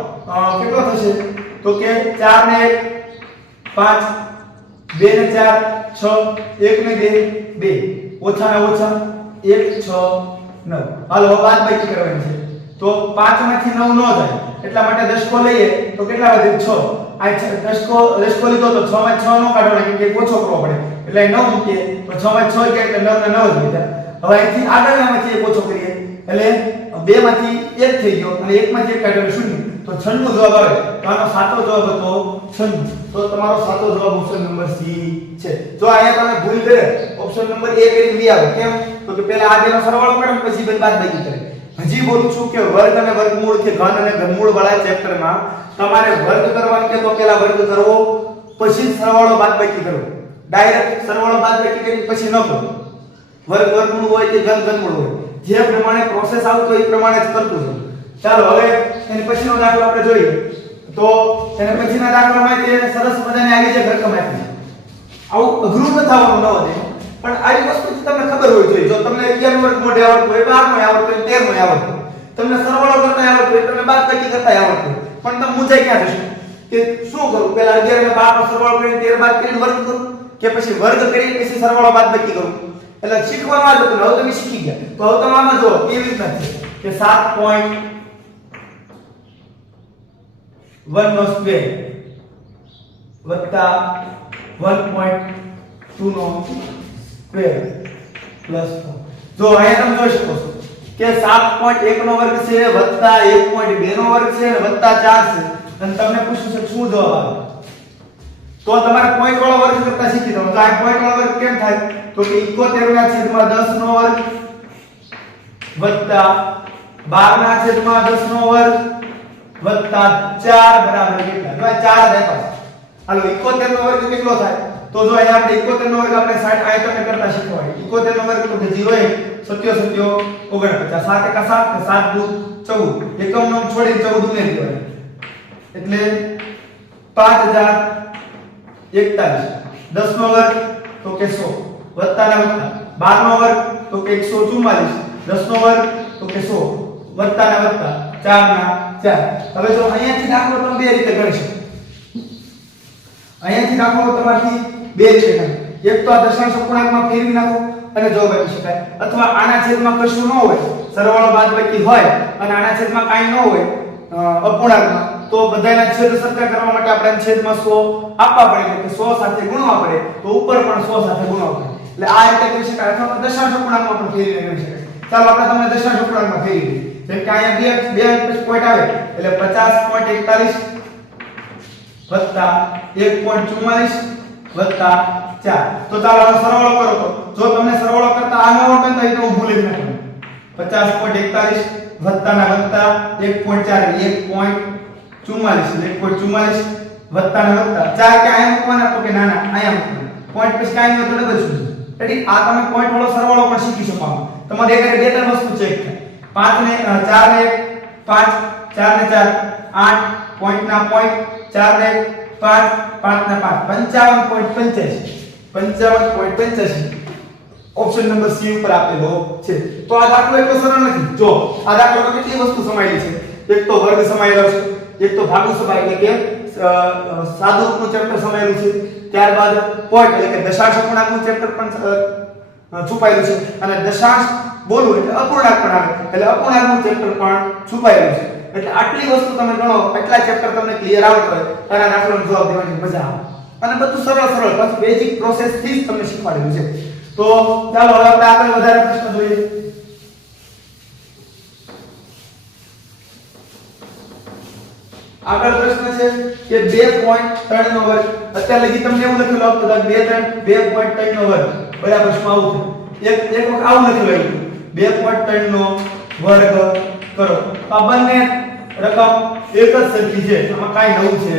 કેટલો થશે તો કે 4 ને 1 5 2 ને 4 6 1 ને 2 2 ઓછા ને ઓછા 1 6 9 હાલો બાદ બાકી કરવાની છે તો 5 માંથી 9 ન જાય એટલા માટે દશકો લઈએ તો કેટલા વધે 6 આ દશકો લીધો તો 6 માંથી 6 નો કાઢવાનો કેમ કે ઓછો કરવો પડે એટલે 9 મૂકીએ તો 6 માંથી 6 કે એટલે 9 ને 9 જ લીધા હવે અહીંથી આગળનામાંથી એક ઓછો કરીએ એટલે 2 માંથી 1 થઈ ગયો અને 1 માંથી 1 કાઢ્યો 0 તો 96 જવાબ આવે તો આનો સાચો જવાબ હતો 96 તો તમારો સાચો જવાબ ઓપ્શન નંબર સી છે જો અહીંયા તમે ભૂલ કરે ઓપ્શન નંબર એ કરીને બી આવે કેમ તો તો કે પહેલા આ બેનો સરવાળો કરે ને પછી બેની બાદબાકી કરે. હજી બોલું છું કે વર્ગ અને વર્ગમૂળ કે ઘન અને ઘનમૂળ વાળા ચેપ્ટરમાં તમારે વર્ગ કરવાનું કે તો પહેલા વર્ગ કરવો પછી સરવાળો બાદબાકી કરવો. ડાયરેક્ટ સરવાળો બાદબાકી કરી પછી ન કરો. વર્ગ વર્ગમૂળ હોય કે ઘન ઘનમૂળ હોય જે પ્રમાણે પ્રોસેસ આવતો એ પ્રમાણે જ કરતું જવું. ચાલો હવે એની પછીનો દાખલો આપણે જોઈએ. તો એને પછીના દાખલામાં તે સરસ મજાની આવી છે રકમ આપી. આવું અઘરું ન થવાનું ન વધે પણ આવી વસ્તુ તમને ખબર હોવી જોઈએ. જો તમને 11 વર્ગ મોઢે આવડતું હોય 12 માં આવડતું હોય 13 માં આવડતું તમને સરવાળો કરતા આવડતું હોય તમને બાદબાકી કરતા આવડતું હોય પણ તમે મૂંઝાઈ ક્યાં જશો કે શું કરું પહેલા 11 અને 12 નો સરવાળો કરીને 13 બાદ કરીને વર્ગ કરું કે પછી વર્ગ કરી પછી સરવાળો બાદબાકી કરું. એટલે શીખવાનું આ હતું. હવે તમે શીખી ગયા તો હવે તમે આમાં જો કેવી રીતના છે કે 7.1 નો સ્ક્વેર વત્તા 1.2 નો સ્ક્વેર પ્લસ 4. જો અહીંયા તમે જોઈ શકો છો કે 7.1 નો વર્ગ છે વત્તા 1.2 નો વર્ગ છે અને વત્તા 4 છે અને તમને પૂછ્યું છે શું જવાબ આવે તો તમારે પોઈન્ટ વાળો વર્ગ કરતા શીખી દો. તો આ પોઈન્ટ વાળો વર્ગ કેમ થાય તો કે 71 ના છેદમાં 10 નો વર્ગ વત્તા 12 ના છેદમાં 10 નો વર્ગ વત્તા 4 બરાબર કેટલા? તો આ 4 આપ્યા. હાલો 71 નો વર્ગ કેટલો થાય તો જો અહીંયા આપણે 71 નો વર્ગ આપણે 60 આ તમને કરતા શીખવાય. 71 નો વર્ગ તો 0 1 7 49 7 એકા 7 7 દુ 14 એકમ નો છોડી 14 ઉમેરી દેવાય એટલે 5041. 10 નો વર્ગ તો કે 100 વત્તા ના વત્તા 12 નો વર્ગ તો કે 144 10 નો વર્ગ તો કે 100 વત્તા ના વત્તા 4 ના 4. હવે જો અહીંયાથી દાખલો તમે બે રીતે ગણી શકો. અહીંયાથી દાખલો તમારથી બે રીતે ગણી. એક તો આ દશાંશ અપૂર્ણાંકમાં ફેરવી નાખો અને જવાબ આપી શકાય અથવા આના છેદમાં કશું ન હોય સરવાળો બાદબાકી હોય અને આના છેદમાં કાંઈ ન હોય અપૂર્ણાંકમાં તો બધાના છેદ સરખા કરવા માટે આપણે છેદમાં 100 આપવા પડે એટલે કે 100 સાથે ગુણવા પડે તો ઉપર પણ 100 સાથે ગુણવા પડે. એટલે આ રીતે કરી શકાય અથવા દશાંશ અપૂર્ણાંકમાં પણ ફેરવીને કરી શકાય. ચાલો આપણે તમને દશાંશ અપૂર્ણાંકમાં ફેરવી દઈએ. જેમ કે અહીંયા બે પોઈન્ટ આવે એટલે 50.41 વત્તા 1.44 વત્તા 4. તો ચાલો આનો સરવાળો કરો તો જો તમને સરવાળો કરતા આ ન આવડે તો હું ભૂલી નાખું 50.41 વત્તા ના વત્તા 1.4 1.44 વત્તા ના વત્તા 4 કે અહીંયા મૂકવાના તો કે ના ના અહીંયા મૂકવાના પોઈન્ટ પછી કાઈ ન તો ડબલ શું એટલે આ તમે પોઈન્ટ વાળો સરવાળો પણ શીખી શકો. તમારે એક બે ત્રણ વસ્તુ ચેક થાય 5 ને 4 ને 5 4 ને 4 8 પોઈન્ટ ના પોઈન્ટ 4 ને 5 5 ના 5 55.85 ઓપ્શન નંબર સી ઉપર આપેલો છે. તો આ દાખલો એટલો સરળ નથી. જો આ દાખલામાં કેટલી વસ્તુ સમાયેલી છે. એક તો વર્ગ સમાયેલો છે, એક તો ભાગુ સમાયેલો એટલે કે સાદુરૂપનું ચેપ્ટર સમાયેલું છે, ત્યારબાદ પોઈન્ટ એટલે કે દશાંશ અપૂર્ણાંકનું ચેપ્ટર પણ છુપાયેલું છે અને દશાંશ બોલું એટલે અપૂર્ણાંક પણ આવે એટલે અપૂર્ણાંકનું ચેપ્ટર પણ છુપાયેલું છે. એટલે આટલી વસ્તુ તમે ગણો એટલા ચેપ્ટર તમને ક્લિયર આવડતો હોય ત્યારે આ દાખલાનો જવાબ દેવાની મજા આવે અને બધું સરળ બસ બેઝિક પ્રોસેસ થી જ તમને શીખવાડેલું છે. તો ચાલો હવે આપણે આગળ વધારે પ્રશ્ન જોઈએ. આગળ પ્રશ્ન છે કે 2.3 નો વર્ગ. અત્યારે લગી તમને એવું લખેલું આવતું હતું 2.3 નો વર્ગ બરાબર શું આવું એક વખત આવું લખેલું 2.3 નો વર્ગ કરો. આ બંને રકમ એક જ સરખી છે, આમાં કાઈ નવું છે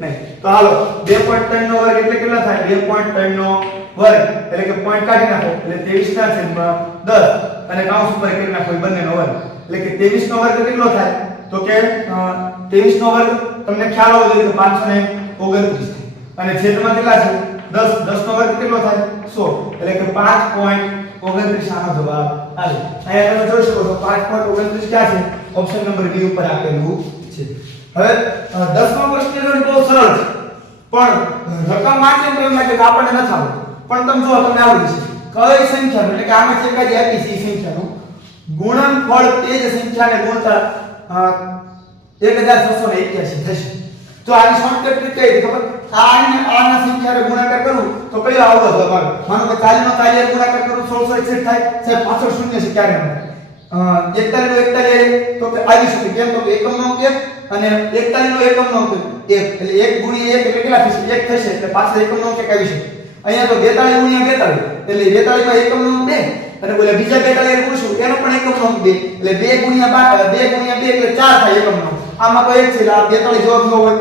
નહીં. તો હાલો 2.3 નો વર્ગ એટલે કેટલા થાય? 2.3 નો વર્ગ એટલે કે પોઈન્ટ કાઢી નાખો એટલે 23 ના છેદમાં 10 અને કૌંસ ઉપર કરી નાખો બંનેનો વર્ગ એટલે કે 23 નો વર્ગ કેટલો થાય? તો કે 23 નો વર્ગ તમને ખ્યાલ હોવો જોઈએ કે 529 અને છેદમાં કેટલા છે? 10 10 નો વર્ગ કેટલો થાય? 100 એટલે કે 5.29 આનો જવાબ આવે. અહીંયા તમે જોઈ શકો છો 5.29 ક્યાં છે? ઓપ્શન નંબર બી ઉપર આપેલું છે. હવે 10મો પ્રશ્ન જો બહુ સરળ છે પણ રકમ વાંચે તો એમ લાગે કે આપણને ન આવડે પણ તમે જો તમને આવડી જશે. કઈ સંખ્યા એટલે કે આમાં છે કઈ આપી છે સંખ્યાનું ગુણનફળ તે જ સંખ્યાને ગુણતા 1681 થશે. તો આની શોર્ટકટ ટ્રીક કઈ ખબર? આના સંખ્યાને ગુણાકાર કરું તો કયો આવડો જવાબ આવે? માનો કે 40 નો 40 ગુણાકાર કરું 1661 થાય. સાહેબ પાછળ શૂન્ય છે ક્યારે મળે? 41 નો 41 તો કે આવી શકે કેમ? તો એકમ નો 1 અને 41 નો એકમ નો 1 એટલે 1 ગુણ્યા 1 એટલે કેટલા થશે? 1 થશે એટલે પાછળ એકમ નો 1 આવી શકે. અહીંયા તો 42 ગુણ્યા 42 એટલે 42 માં એકમ નો 2 અને બોલે બીજા 42 પૂછું એનો પણ એકમનો અંક 2 એટલે 2 ગુણ્યા 2 એટલે 4 થાય એકમનો આમાં તો એક છે એટલે આ 42 જવાબ ન હોય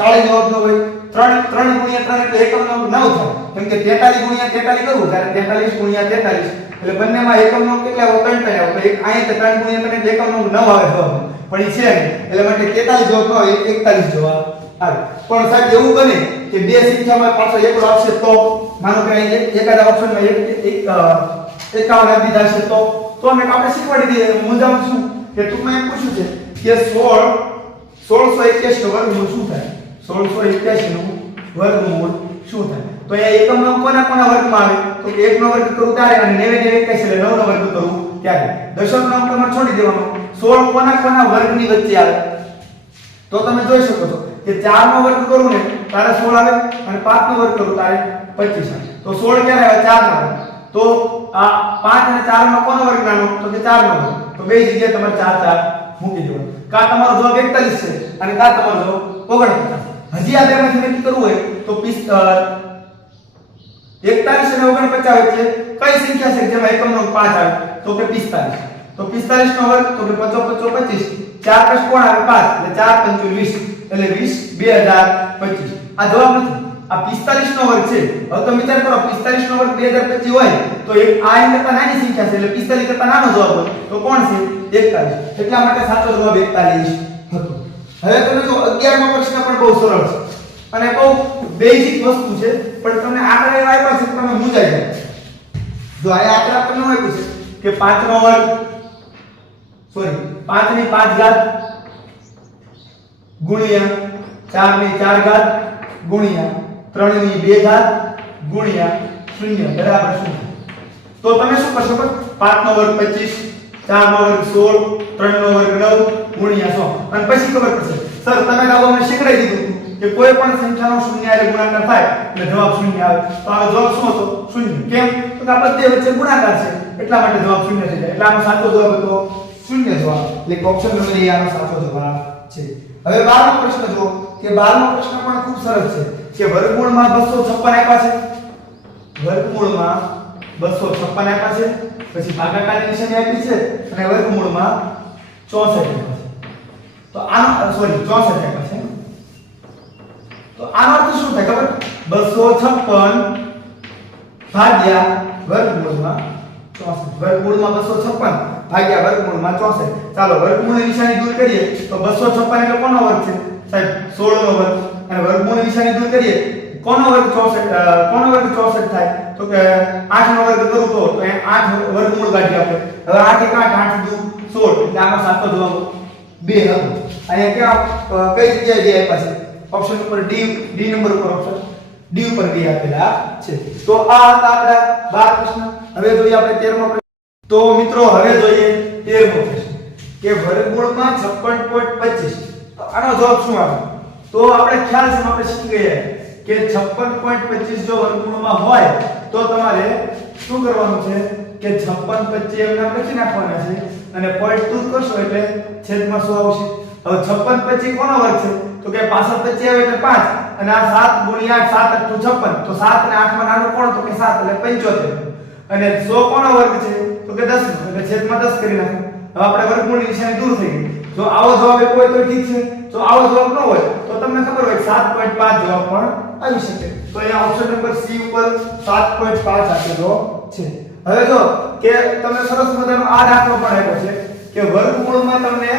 40 જવાબ ન હોય 3 ગુણ્યા 3 એટલે એકમનો અંક 9 થાય કેમ કે 43 ગુણ્યા 43 કરવું ત્યારે 43 ગુણ્યા 43 એટલે બંનેમાં એકમનો અંક કેટલા આવે 3 થાય એટલે એક અહીંયા 3 ગુણ્યા 3 એટલે એકમનો અંક 9 આવે જવાબ પણ એ છે એટલે માટે 43 જવાબ ન હોય 41 જવાબ આવે પણ સાહેબ એવું બને કે બે સંખ્યામાં પાછો એકડો આવશે તો માનો કે એકાદા ઓપ્શનમાં એક 51 આપી દેશે તો આપણે શીખવાડી દઈએ મુદ્દામાં શું કે ટૂંકમાં એમ પૂછ્યું છે કે 1681 નો વર્ગમૂળ શું થાય 1681 નું વર્ગમૂળ શું થાય તો અહીંયા એકમનો અંક કોના વર્ગમાં આવે તો કે 1 નો વર્ગ કરું ત્યારે અને 9 એટલે 9 નો વર્ગ કરું ત્યારે દશમનો અંક તમારે છોડી દેવાનો 16 કોના વર્ગની વચ્ચે આવે તો તમે જોઈ શકો છો કે 4 નો વર્ગ કરું ને તારે 16 આવે અને 5 નો વર્ગ કરું તારે 25 આવે તો 16 ક્યારે આવે 4 નો વર્ગ તો આ 5 અને 4 માં કોનો વર્ગ નાનો તો કે 4 નો વર્ગ તો બે જગ્યાએ તમારે 4 મૂકી દેવાનું કા તમારો જવાબ 41 છે અને કા તમારો જવાબ 49 હજી આ બેમાંથી નક્કી કરવું હોય તો 41 અને 49 વચ્ચે કઈ સંખ્યા છે જેમાં એકમનો અંક 5 આવે તો કે 45 તો 45 નો વર્ગ તો કે 55 25 4 plus કોણ આવે 5 એટલે 4 5 20 એટલે 20 2025 આ જવાબ નથી આ 45 નો વર્ગ છે હવે તમે વિચાર કરો 45 નો વર્ગ 2025 હોય તો એક આ કરતા નાની સંખ્યા છે એટલે 45 કરતા નાનો જવાબ હોય તો કોણ છે 41 એટલા માટે સાચો જવાબ 41 હતો હવે તમે જો 11મો પ્રશ્ન પણ બહુ સરળ છે અને બહુ બેઝિક વસ્તુ છે પણ તમને આંકડા એવા આપ્યા છે તમે મૂંઝાઈ જાય જો આ આંકડા તમને આપ્યું છે કે 5 નો વર્ગ 5 ની 5 ઘાત ગુણ્યા 4 ની 4 ઘાત ગુણ્યા 3 ની 2 ઘાત ગુણ્યા 0 બરાબર શું તો તમે શું કરશો 5 નો વર્ગ 25 4 નો વર્ગ 16 3 નો વર્ગ 9 ગુણ્યા 100 અને પછી ખબર પડશે સર તમે તો અમને શીખવાડી દીધું કે કોઈ પણ સંખ્યાનો શૂન્ય હારે ગુણાકાર થાય એટલે જવાબ શૂન્ય આવે તો આનો જવાબ શું હતો શૂન્ય કેમ તો કે આ બધે વચ્ચે ગુણાકાર છે એટલા માટે જવાબ શૂન્ય થઈ જાય એટલે આનો સાચો જવાબ હતો શૂન્ય જવાબ એટલે ઓપ્શન નંબર એ આનો સાચો જવાબ છે હવે 12મો પ્રશ્ન જો કે 12મો પ્રશ્ન પણ ખૂબ સરસ છે કે વર્ગમૂળમાં 256 આપ્યા છે વર્ગમૂળમાં 256 આપ્યા છે પછી ભાગાકારની નિશાની આપી છે અને વર્ગમૂળમાં 64 આપ્યા છે તો આનો 64 આપ્યા છે તો આનો અર્થ શું થાય ખબર 256 ભાગ્યા વર્ગમૂળમાં 64 વર્ગમૂળમાં 256 ભાગ્યા વર્ગમૂળમાં 64 ચાલો વર્ગમૂળની નિશાની દૂર કરીએ તો 256 એટલે કોનો વર્ગ છે સાહેબ 16 નો વર્ગ અને વર્ગમૂળની નિશાની દૂર કરીએ કોનો વર્ગ 64 કોનો વર્ગ 64 થાય તો કે 8 નો વર્ગ કરું તો 8 વર્ગમૂળ કાઢી આપણે હવે 8 1 8 8 2 16 એટલે આનો સાચો જવાબ 2 હતો અહીંયા ક્યાં કઈ જગ્યાએ આપ્યા છે ઓપ્શન ઉપર ડી નંબર ઉપર ઓપ્શન ડી ઉપર બી આપેલા છે તો આ હતા આપણા 12 પ્રશ્ન હવે જોઈએ આપણે 13મો પ્રશ્ન તો મિત્રો હવે જોઈએ 13મો પ્રશ્ન કે વર્ગમૂળમાં 56.25 તો આનો જવાબ શું આવે તો આપણે ખ્યાલ છે આપણે શીખી ગયા કે 56.25 જો વર્ગમૂળમાં હોય તો તમારે શું કરવાનું છે કે 56 એમને લખી નાખવાના છે અને પોઈન્ટ દૂર કરશો એટલે છેદમાં શું આવશે હવે 56 કોનો વર્ગ છે તો કે 65 આવે એટલે 5 અને આ 7 ગુણ્યા 8 7 8 56 તો 7 અને 8 માં નાનું કોણ તો કે 7 એટલે 75 અને 100 કોનો વર્ગ છે તો કે 10 એટલે છેદમાં 10 કરી નાખો હવે આપણે વર્ગમૂળની નિશાની દૂર થઈ ગઈ જો આવો જવાબ હોય તો ઠીક છે જો આવો જવાબ ન હોય તો તમને ખબર હોય 7.5 જવાબ પણ આવી શકે તો અહીંયા ઓપ્શન નંબર સી ઉપર 7.5 આપેલો છે હવે જો કે તમને સરસ મજાનો આ દાખલો પણ આપ્યો છે કે વર્ગમૂળમાં તમને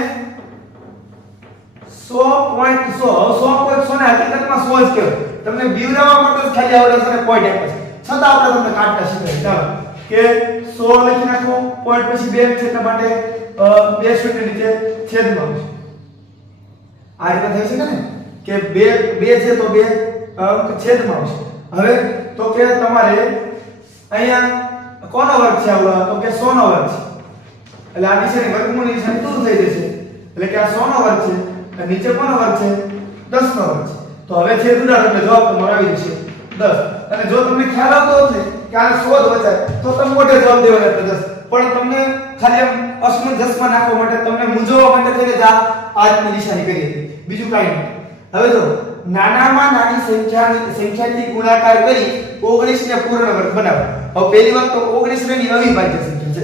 100.100 ને હકીકતમાં 100 જ કહેવાય તમને બીવરાવા માટે જ ખાલી આવડે છે પોઈન્ટ આપ્યો છે છતાં આપણે તમને કાઢતા શીખવાય ચાલો કે 100 લખી નાખો પોઈન્ટ પછી 2 છે એટલા માટે 2 શૂન્ય નીચે છેદમાં આવશે આ રીતે થઈ શકે ને કે 2 છે તો 2 અંક છેદમાં આવશે હવે તો કે તમારે અહીંયા કોનો વર્ગ છે આવડો તો કે 100 નો વર્ગ છે એટલે આ નિશાની વર્ગમૂળની નિશાની દૂર થઈ જશે એટલે કે આ 100 નો વર્ગ છે અને નીચે કોનો વર્ગ છે 10 નો વર્ગ છે તો હવે છેદ ઉડાડો એટલે જવાબ તમારો આવી જશે 10 અને જો તમને ખ્યાલ આવતો હશે કે આને 100 જ વચાય તો તમે મોટે જવાબ દેવાનો એટલે 10 પણ તમને ખાલી એમ અસમંજસમાં નાખવા માટે તમને મૂંઝવવા માટે થઈને જ આ રીતની નિશાની કરી હતી બીજું કાંઈ નહીં હવે જો નાનામાં નાની સંખ્યાથી ગુણાકાર કરી 19 ને પૂર્ણ વર્ગ બનાવો હવે પહેલી વાત તો 19 ની અવિભાજ્ય સંખ્યા છે.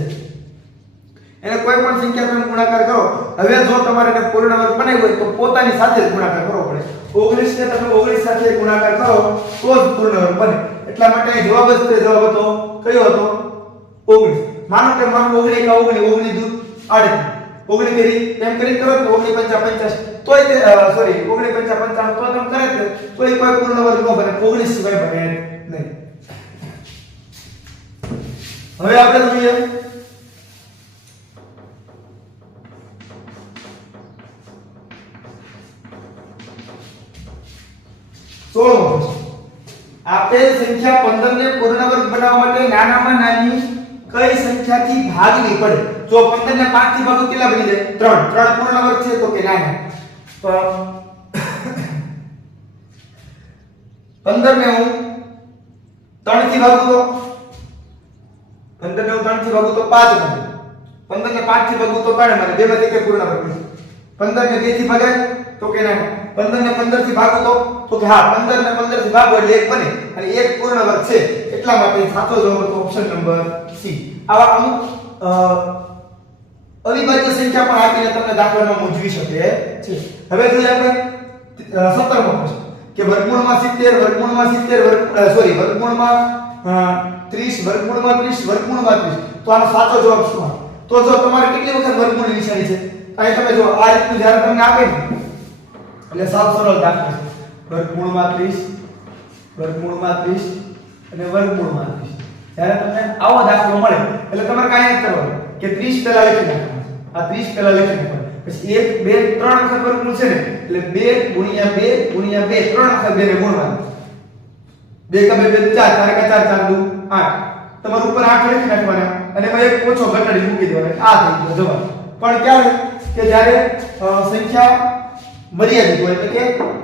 એને કોઈ પણ સંખ્યા તમે ગુણાકાર કરો, હવે જો તમારે એને પૂર્ણ વર્ગ બનાવવો હોય તો પોતાની સાથે જ ગુણાકાર કરવો પડે. 19 ને તમે 19 સાથે ગુણાકાર કરો તો જ પૂર્ણ વર્ગ બને. એટલા માટે અહીં જવાબ જ તે જવાબ હતો કયો હતો 19. માનો કે મારું 19 કા 19 દૂધ 8 19 કરી એમ કરી કરો તો 19 50 50 તોય તે સોરી 19 50 55 તો તમે કરે તોય કોઈ પૂર્ણ વર્ગ ન બને, 19 સિવાય બને નહીં. હવે આપણે જોઈએ 16મો પ્રશ્ન. આપેલ સંખ્યા 15 ને પૂર્ણ વર્ગ બનાવવા માટે નાનામાં નાની કઈ સંખ્યાથી ભાગવી પડે? જો 15 ને 5 થી ભાગો કેટલા બની જાય? 3. 3 પૂર્ણ વર્ગ છે તો કે નાના. તો 15 ને હું 3 થી ભાગું તો 15 ને હું 3 થી ભાગું તો 5 મળે. 15 ને 5 થી ભાગું તો 3 મળે. બેમાંથી કે પૂર્ણ વર્ગ નથી. 15 ને 2 થી ભાગાય તો કે નાના. 15 ને 15 થી ભાગો તો કે હા 15 ને 15 થી ભાગો એટલે 1 બને અને 1 પૂર્ણ વર્ગ છે. એટલા માટે સાચો જવાબ હતો ઓપ્શન નંબર સી. આવા અમુક અવિભાજ્ય સંખ્યા પણ આપીને તમને દાખલામાં મૂંઝવી શકે છે. હવે જોઈએ આપણે 17મો પ્રશ્ન કે વર્ગમૂળમાં 70 વર્ગમૂળમાં 70 વર્ગમૂળમાં 30 વર્ગમૂળમાં 30 વર્ગમૂળમાં 30 તો આનો સાચો જવાબ શું આવે? તો જો તમારે કેટલી વખત વર્ગમૂળની નિશાની છે અહીં તમે જો આ રીતનું જ્યારે તમને આપે ને એટલે સાવ સરળ દાખલો છે. વર્ગમૂળમાં 30 વર્ગમૂળમાં 30 અને વર્ગમૂળમાં 30 જ્યારે તમને આવો દાખલો મળે એટલે તમારે કાંઈ નથી કરવાનું કે 30 પહેલા લખી નાખવાનું. આ 30 પહેલા લખી નાખવાનું. પછી 1 2 3 વખત વર્ગમૂળ છે ને એટલે 2 ગુણ્યા 2 ગુણ્યા 2 3 વખત 2 ને ગુણવાનું. 2 કા 2 4 4 કા 4 4 2 8 તમારે ઉપર 8 લખી નાખવાના અને એમાં એક ઓછો ઘટાડી મૂકી દેવાનો. આ થઈ ગયો જવાબ. પણ ક્યારે કે જ્યારે સંખ્યા મર્યાદિત હોય એટલે કે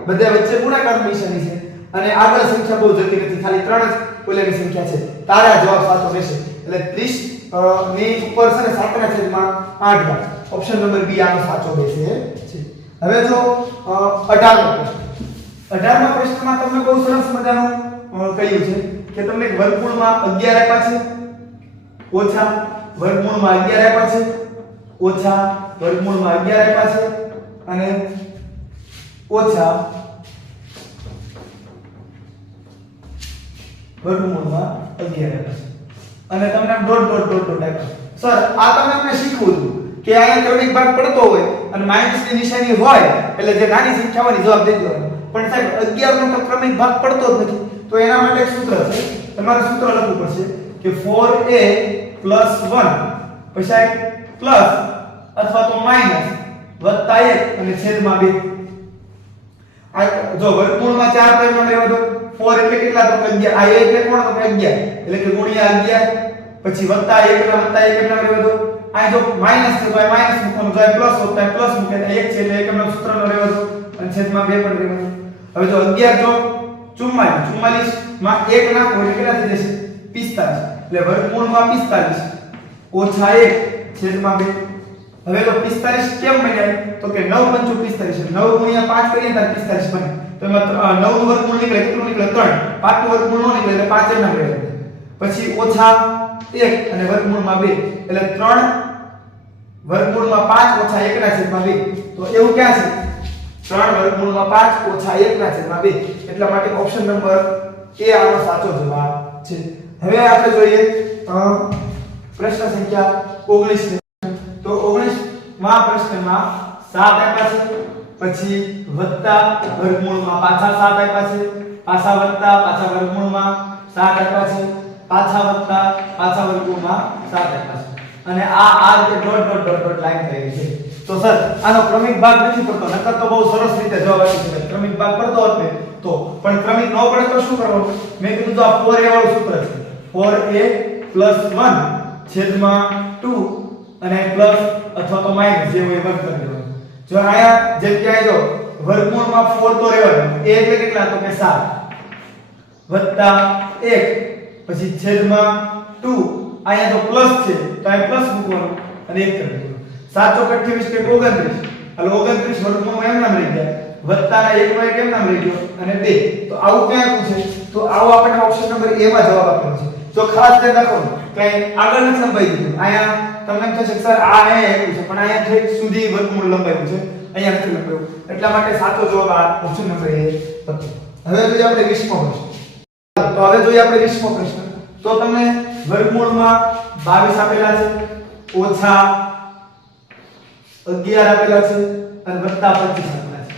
બધા વચ્ચે ગુણાકારની નિશાની છે અને આગળ સંખ્યા બહુ જતી નથી, ખાલી 3 જ ઓલાની સંખ્યા છે, તારે આ જવાબ સાચો રહેશે. એટલે 30 ની ઉપર છે ને 7 ના છેદમાં 8 ભાગ. ઓપ્શન નંબર બી આનો સાચો રહેશે છે. હવે જો 18મો પ્રશ્ન. 18મા પ્રશ્નમાં તમને બહુ સરસ મજાનું કહ્યું છે કે તમને વર્ગમૂળમાં 11 આપ્યા છે ઓછા વર્ગમૂળમાં 11 આપ્યા છે ઓછા વર્ગમૂળમાં 11 આપ્યા છે અને ઓછા વર્ગમૂળમાં 11 આપ્યા છે અને તમને ડોટ ડોટ ડોટ ડોટ આપ્યા. સર આ તમને શીખવું હતું કે આ ક્રમિક ભાગ પડતો હોય અને માઈનસની નિશાની હોય એટલે જે નાની સંખ્યા હોય જવાબ દઈ દેવાનો. પણ સાહેબ 11 નો તો ક્રમિક ભાગ પડતો જ નથી. તો એના માટે એક સૂત્ર છે, તમારે સૂત્ર લખવું પડશે કે 4a + 1 પછી પ્લસ અથવા તો માઈનસ વત્તા 1 અને છેદમાં 2. આ જો વર્ગમૂળમાં 4 તો એમાં રહેવા દો. 4 એટલે કેટલા? તો 11. આ 1 એટલે કોણ? તો 11 એટલે કે ગુણ્યા 11 પછી વત્તા 1 એટલે વત્તા 1 કેટલા રહેવા દો. આ જો માઈનસ છે તો આ માઈનસ મૂકવાનું, જો પ્લસ હોતા પ્લસ મૂકે તો 1 છે એટલે એકમનો સૂત્રનો રહેવા દો અને છેદમાં 2 પણ રહેવા દો. હવે જો 11 જો 44 માં 1 નાખો એટલે કેટલા થઈ જશે? 45. એટલે વર્ગમૂળમાં 45 ઓછા 1 છેદમાં 2. હવે તો 45 કેમ બન્યા? તો કે 9 × 5 = 45. 9 × 5 કરીએ તો 45 બને. તો એમાં 9 નું વર્ગમૂળ નીકળે કેટલું નીકળે? 3. 5 નું વર્ગમૂળ ન નીકળે એટલે 5 એના રહે. પછી ઓછા 1 અને વર્ગમૂળમાં 2 એટલે 3 વર્ગમૂળમાં 5 ઓછા 1 ના છેદમાં 2. તો એવું ક્યાં છે? 3 વર્ગમૂળમાં 5 ઓછા 1 ના છેદમાં 2. એટલા માટે ઓપ્શન નંબર એ આનો સાચો જવાબ છે. હવે આપણે જોઈએ પ્રશ્ન સંખ્યા 19. તો 19 માં પ્રશ્નમાં 7 આપ્યા છે પછી વત્તા વર્ગમૂળમાં પાછા 7 આપ્યા છે પાછા વત્તા પાછા વર્ગમૂળમાં 7 આપ્યા છે પાછા વત્તા પાછા વર્ગમૂળમાં 7 આપ્યા છે અને આ રીતે dot dot dot dot line થઈ રહી છે. તો સર આનો ક્રમિક ભાગ નથી પડતો, નકર તો બહુ સરસ રીતે જવાબ આપી શકે. ક્રમિક ભાગ પડતો હોત ને તો, પણ ક્રમિક ન પડે તો શું કરવાનું? મેં કીધું તો આ 4a વાળું સૂત્ર છે. 4a + 1 છેદમાં 2 અને પ્લસ અથવા તો માઈનસ જે હોય વર્ગ કરી દેવાનો. જો આયા જેમ કે આ જો વર્ગમૂળમાં 4 તો રહેવાનો. a એટલે કેટલા? તો કે 7 વત્તા 1 પછી છેદમાં 2 આયા તો પ્લસ છે તો આ પ્લસ મૂકવાનું અને 1 કરી દેવાનું. 7 × 28 કે 29. એટલે 29 વર્ગમૂળમાં એમ નામ રહી ગયા વત્તા ના 1 નો 1 એમ નામ રહી ગયો અને 2. તો આવું ક્યાં આપ્યું છે? તો આવો આપણે ઓપ્શન નંબર A માં જવાબ આપેલો છે. જો ખાસ ધ્યાન રાખો કે આગળ નથી લંબાઈ દીધું, અહીંયા તમને એમ થશે સર આ અહીંયા છે પણ અહીંયા ઠેક સુધી વર્ગમૂળ લંબાયું છે, અહીંયા નથી લંબાયું, એટલા માટે સાચો જવાબ આ ઓપ્શન નંબર એ હતો. હવે જોઈએ આપણે 20મો પ્રશ્ન. તો હવે જોઈએ આપણે 20મો પ્રશ્ન. તો તમને વર્ગમૂળમાં 22 આપેલા છે, ઓછા 11 આપેલા છે અને વત્તા 25 આપેલા છે,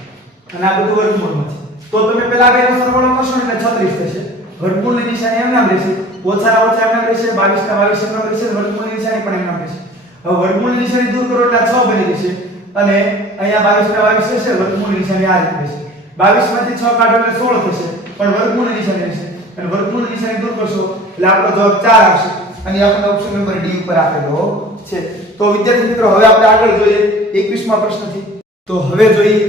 અને આ બધું વર્ગમૂળમાં છે. તો તમે પહેલા બેનો સરવાળો કરશો એટલે 36 થશે. વર્ગમૂળની નિશાની એમ નામ રહેશે, ઓછાના ઓછા એમ નામ રહેશે, 22 ના 22 એમ નામ રહેશે, વર્ગમૂળની નિશાની પણ એમ નામ રહેશે. હવે વર્ગમૂળની નિશાની દૂર કરો એટલે 6 બની જશે અને અહીંયા 22 ના 22 રહેશે, વર્ગમૂળની નિશાની આ રીતે રહેશે. 22 માંથી 6 કાઢો એટલે 16 થશે, પણ વર્ગમૂળની નિશાની રહેશે અને વર્ગમૂળની નિશાની દૂર કરશો એટલે આપણો જવાબ 4 આવશે અને આપણને ઓપ્શન નંબર ડી ઉપર આપેલો છે. તો વિદ્યાર્થી મિત્રો હવે આપણે આગળ જોઈએ 21મા પ્રશ્નથી. તો હવે જોઈએ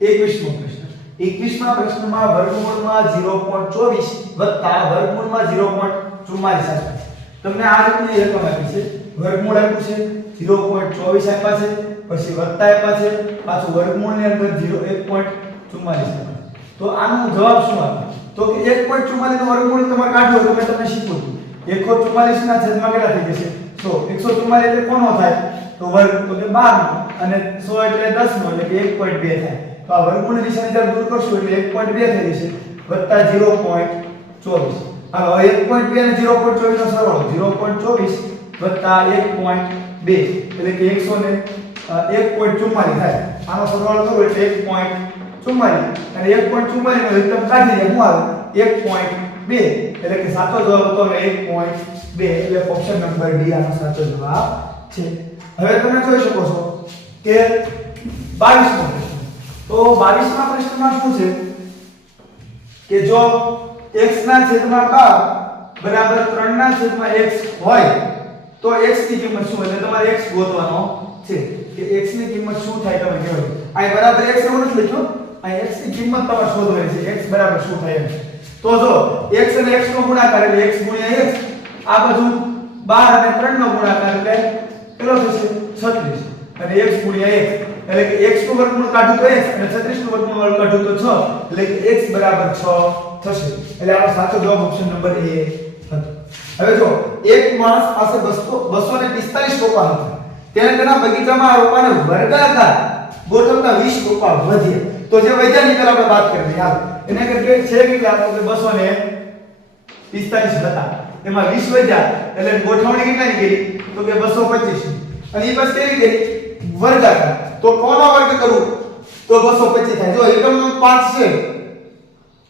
21મો પ્રશ્ન. 21મા પ્રશ્નમાં વર્ગમૂળમાં 0.24 વત્તા વર્ગમૂળમાં 0.44 આપે છે. તમને આ રીતની રકમ આપી છે, વર્ગમૂળ આપ્યું છે, 0.24 આપ્યા છે, પછી વત્તા આપ્યા છે, પાછું વર્ગમૂળની અંદર 1.44 આપ્યા. તો આનો જવાબ શું આવે? તો કે 1.44 નો વર્ગમૂળ તમારે કાઢવો તો મેં તમને શીખવ્યું હતું. 144 ના છેદમાં કેટલા થઈ જશે? 100. 144 એટલે કોનો થાય? તો વર્ગ, તો કે 12 નો, અને 100 એટલે 10 નો એટલે કે 1.2 થાય. તો આ વર્ગમૂળની નિશાની જ્યારે દૂર કરશો એટલે 1.2 થઈ જશે વત્તા 0.24. હવે 1.2 અને 0.24 નો સરવાળો 0.24 વત્તા 1.2 એટલે કે 1.44 થાય. આનો સરવાળો કરો એટલે 1.44 અને 1.44 નો એકદમ કાઢી દે, શું આવે? 1.2 એટલે કે સાચો જવાબ હતો 1.2 એટલે ઓપ્શન નંબર ડી આનો સાચો જવાબ છે. હવે તમે જોઈ શકો છો કે 22મો પ્રશ્ન. તો 22મા પ્રશ્નમાં શું છે કે જો x ના છેદમાં 12 બરાબર 3 ના છેદમાં x હોય તો x ની કિંમત શું? એટલે તમારે x ગોતવાનો છે કે x ની કિંમત શું થાય તમે કહેજો. અહીં બરાબર x એવું નથી લખ્યું, અહીં x ની કિંમત તમારે શોધવાની છે, x બરાબર શું થાય એમ. તો જો x અને x નો ગુણાકાર એટલે x ગુણ્યા x, આ બાજુ 12 અને 3 નો ગુણાકાર એટલે કેટલો થશે? 36 અને x ગુણ્યા x એટલે કે x નું વર્ગમૂળ કાઢું તો x અને 36 નું વર્ગમૂળ કાઢું તો 6 એટલે કે x બરાબર 6 થશે. એટલે આપણો સાચો જવાબ ઓપ્શન નંબર એ હતો. હવે જો એક માણસ પાસે 245 રોપા હતા, તેને તેના બગીચામાં આ રોપાને વર્ગાકાર ગોઠવતા 20 રોપા વધ્યા. તો જે વધ્યા ની પહેલા આપણે વાત કરી યાર, એને કે છે કેટલા? તો કે 245 હતા, એમાં 20 વધ્યા એટલે ગોઠવણી કેટલાની કરી? તો કે 225. અને એ બસ કેવી કરી? વર્ગાકાર. તો કોનો વર્ગ કરું તો 225 થાય. જો એકમનો 5 છે,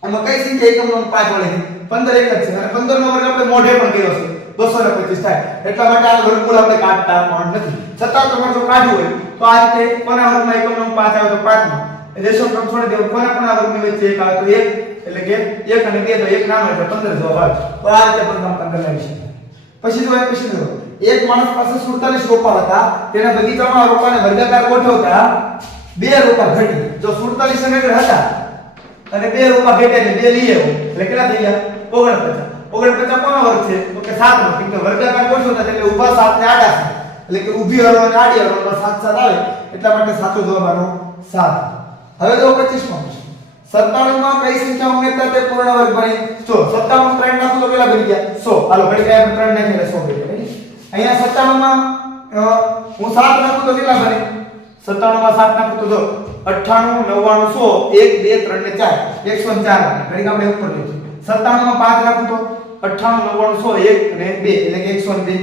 આમાં કઈ સંખ્યા એકમનો 5 વડે? 15 એક જ છે અને 15 નો વર્ગ આપણે મોઢે પણ કર્યો છે, 225 થાય. એટલા માટે આ વર્ગમૂળ આપણે કાઢતા પણ નથી. છતાં તમારે જો કાઢવું હોય તો આ રીતે કોના વર્ગમાં એકમનો 5 આવે તો 5 નો રેશિયો ક્રમ છોડી દેવો, કોના વર્ગની વચ્ચે 1 આવે તો 1 એટલે કે 1 અને 2 તો 1 નામ એટલે 15 જવાબ આવે. તો આ રીતે પણ 15 લાવી શકાય. પછી જો પછી જો એક માણસ પાસે 47 રોપા હતા, તેના બગીચામાં રોપાને વર્ગાકાર ગોઠવતા 2 રોપા ઘટી. જો 47 અને હતા અને 2 રોપા ઘટ્યા ને 2 લઈ આવ્યો એટલે કેટલા થઈ ગયા? 49. 49 કોનો વર્ગ છે? તો કે 7 નો. કેમ કે વર્ગાકાર ગોઠવતા એટલે ઊભા 7 ને આડા 7 એટલે કે ઊભી હરો અને આડી હરો 7 આવે, એટલા માટે સાચો જવાબ આનો 7. હવે જો 25મો પ્રશ્ન. 97 માં કઈ સંખ્યા ઉમેરતા તે પૂર્ણ વર્ગ બને? જો 97 3 નાખો તો કેટલા બની ગયા? 100. હાલો ઘડી ગયા 3 નાખીને 100 બની ગયા. અહીંયા 97 માં હું 7 નાખું તો કેટલા બને? 97 માં 7 નાખું તો જો 98 99 100 1 2 3 ને 4 104 ઘડી આપણે ઉપર લઈશું. 97 માં 5 નાખું તો 98 99 100 1 અને 2 એટલે કે 102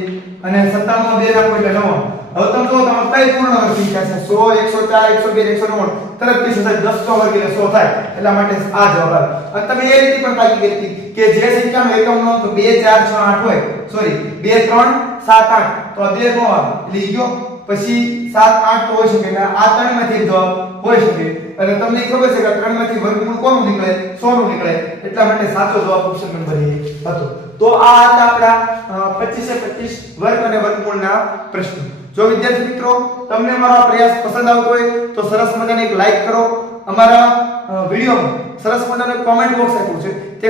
અને 97 માં 2 નાખું એટલે 99. હવે તમે જો તમે કઈ પૂર્ણ વર્ગ સંખ્યા છે? 100 104 102 199 તરત 20 10 નો વર્ગ એટલે 100 થાય. એટલા માટે આ જવાબ આવે. અને તમે એ રીતે પણ તાકી કરી કે જે સંખ્યાનો એકમનો તો 2 4 6 8 હોય, સોરી 2 3 7 8 તો આ 2 નો આવે એટલે ઈ ગયો. પછી 7 8 તો હોઈ શકે એટલે આ 3 માંથી એક જવાબ હોઈ શકે. અને તમને ખબર છે કે 3 માંથી વર્ગમૂળ કોનું નીકળે? 100 નું નીકળે. એટલા માટે સાચો જવાબ ઓપ્શન નંબર એ હતો. તો આ હતા આપણા 25 વર્ગ અને વર્ગમૂળના પ્રશ્નો. જો વિદ્યાર્થી મિત્રો તમને મારો આ પ્રયાસ પસંદ આવતો હોય તો સરસ મજાની એક લાઈક કરો. અમારા વિડિયોમાં સરસ મજાનું કોમેન્ટ બોક્સ આપ્યું છે, તે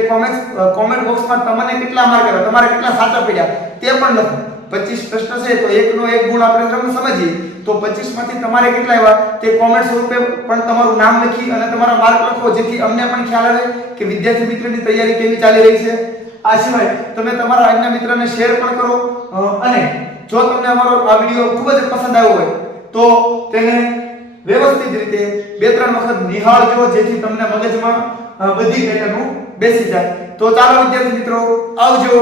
કોમેન્ટ બોક્સમાં તમને કેટલા માર્ક આવ્યા, તમારે કેટલા સાચા પડ્યા તે પણ લખો. 25 પ્રશ્ન છે તો 1 નો 1 ગુણ આપણે તમે સમજીએ તો 25 માંથી તમારે કેટલા આવ્યા તે કોમેન્ટ સ્વરૂપે પણ તમારું નામ લખી અને તમારા માર્ક લખો, જેથી અમને પણ ખ્યાલ આવે કે વિદ્યાર્થી મિત્રની તૈયારી કેવી ચાલી રહી છે. આ સિવાય તમે તમારા અન્ય મિત્રને શેર પણ કરો અને જો તમને અમારો આ વિડિયો ખૂબ જ પસંદ આવ્યો હોય તો તેને વ્યવસ્થિત રીતે 2-3 વખત નિહાળજો જેથી તમને મગજમાં બધી પેટર્નો બેસી જાય. તો ચાલો વિદ્યાર્થી મિત્રો આવજો.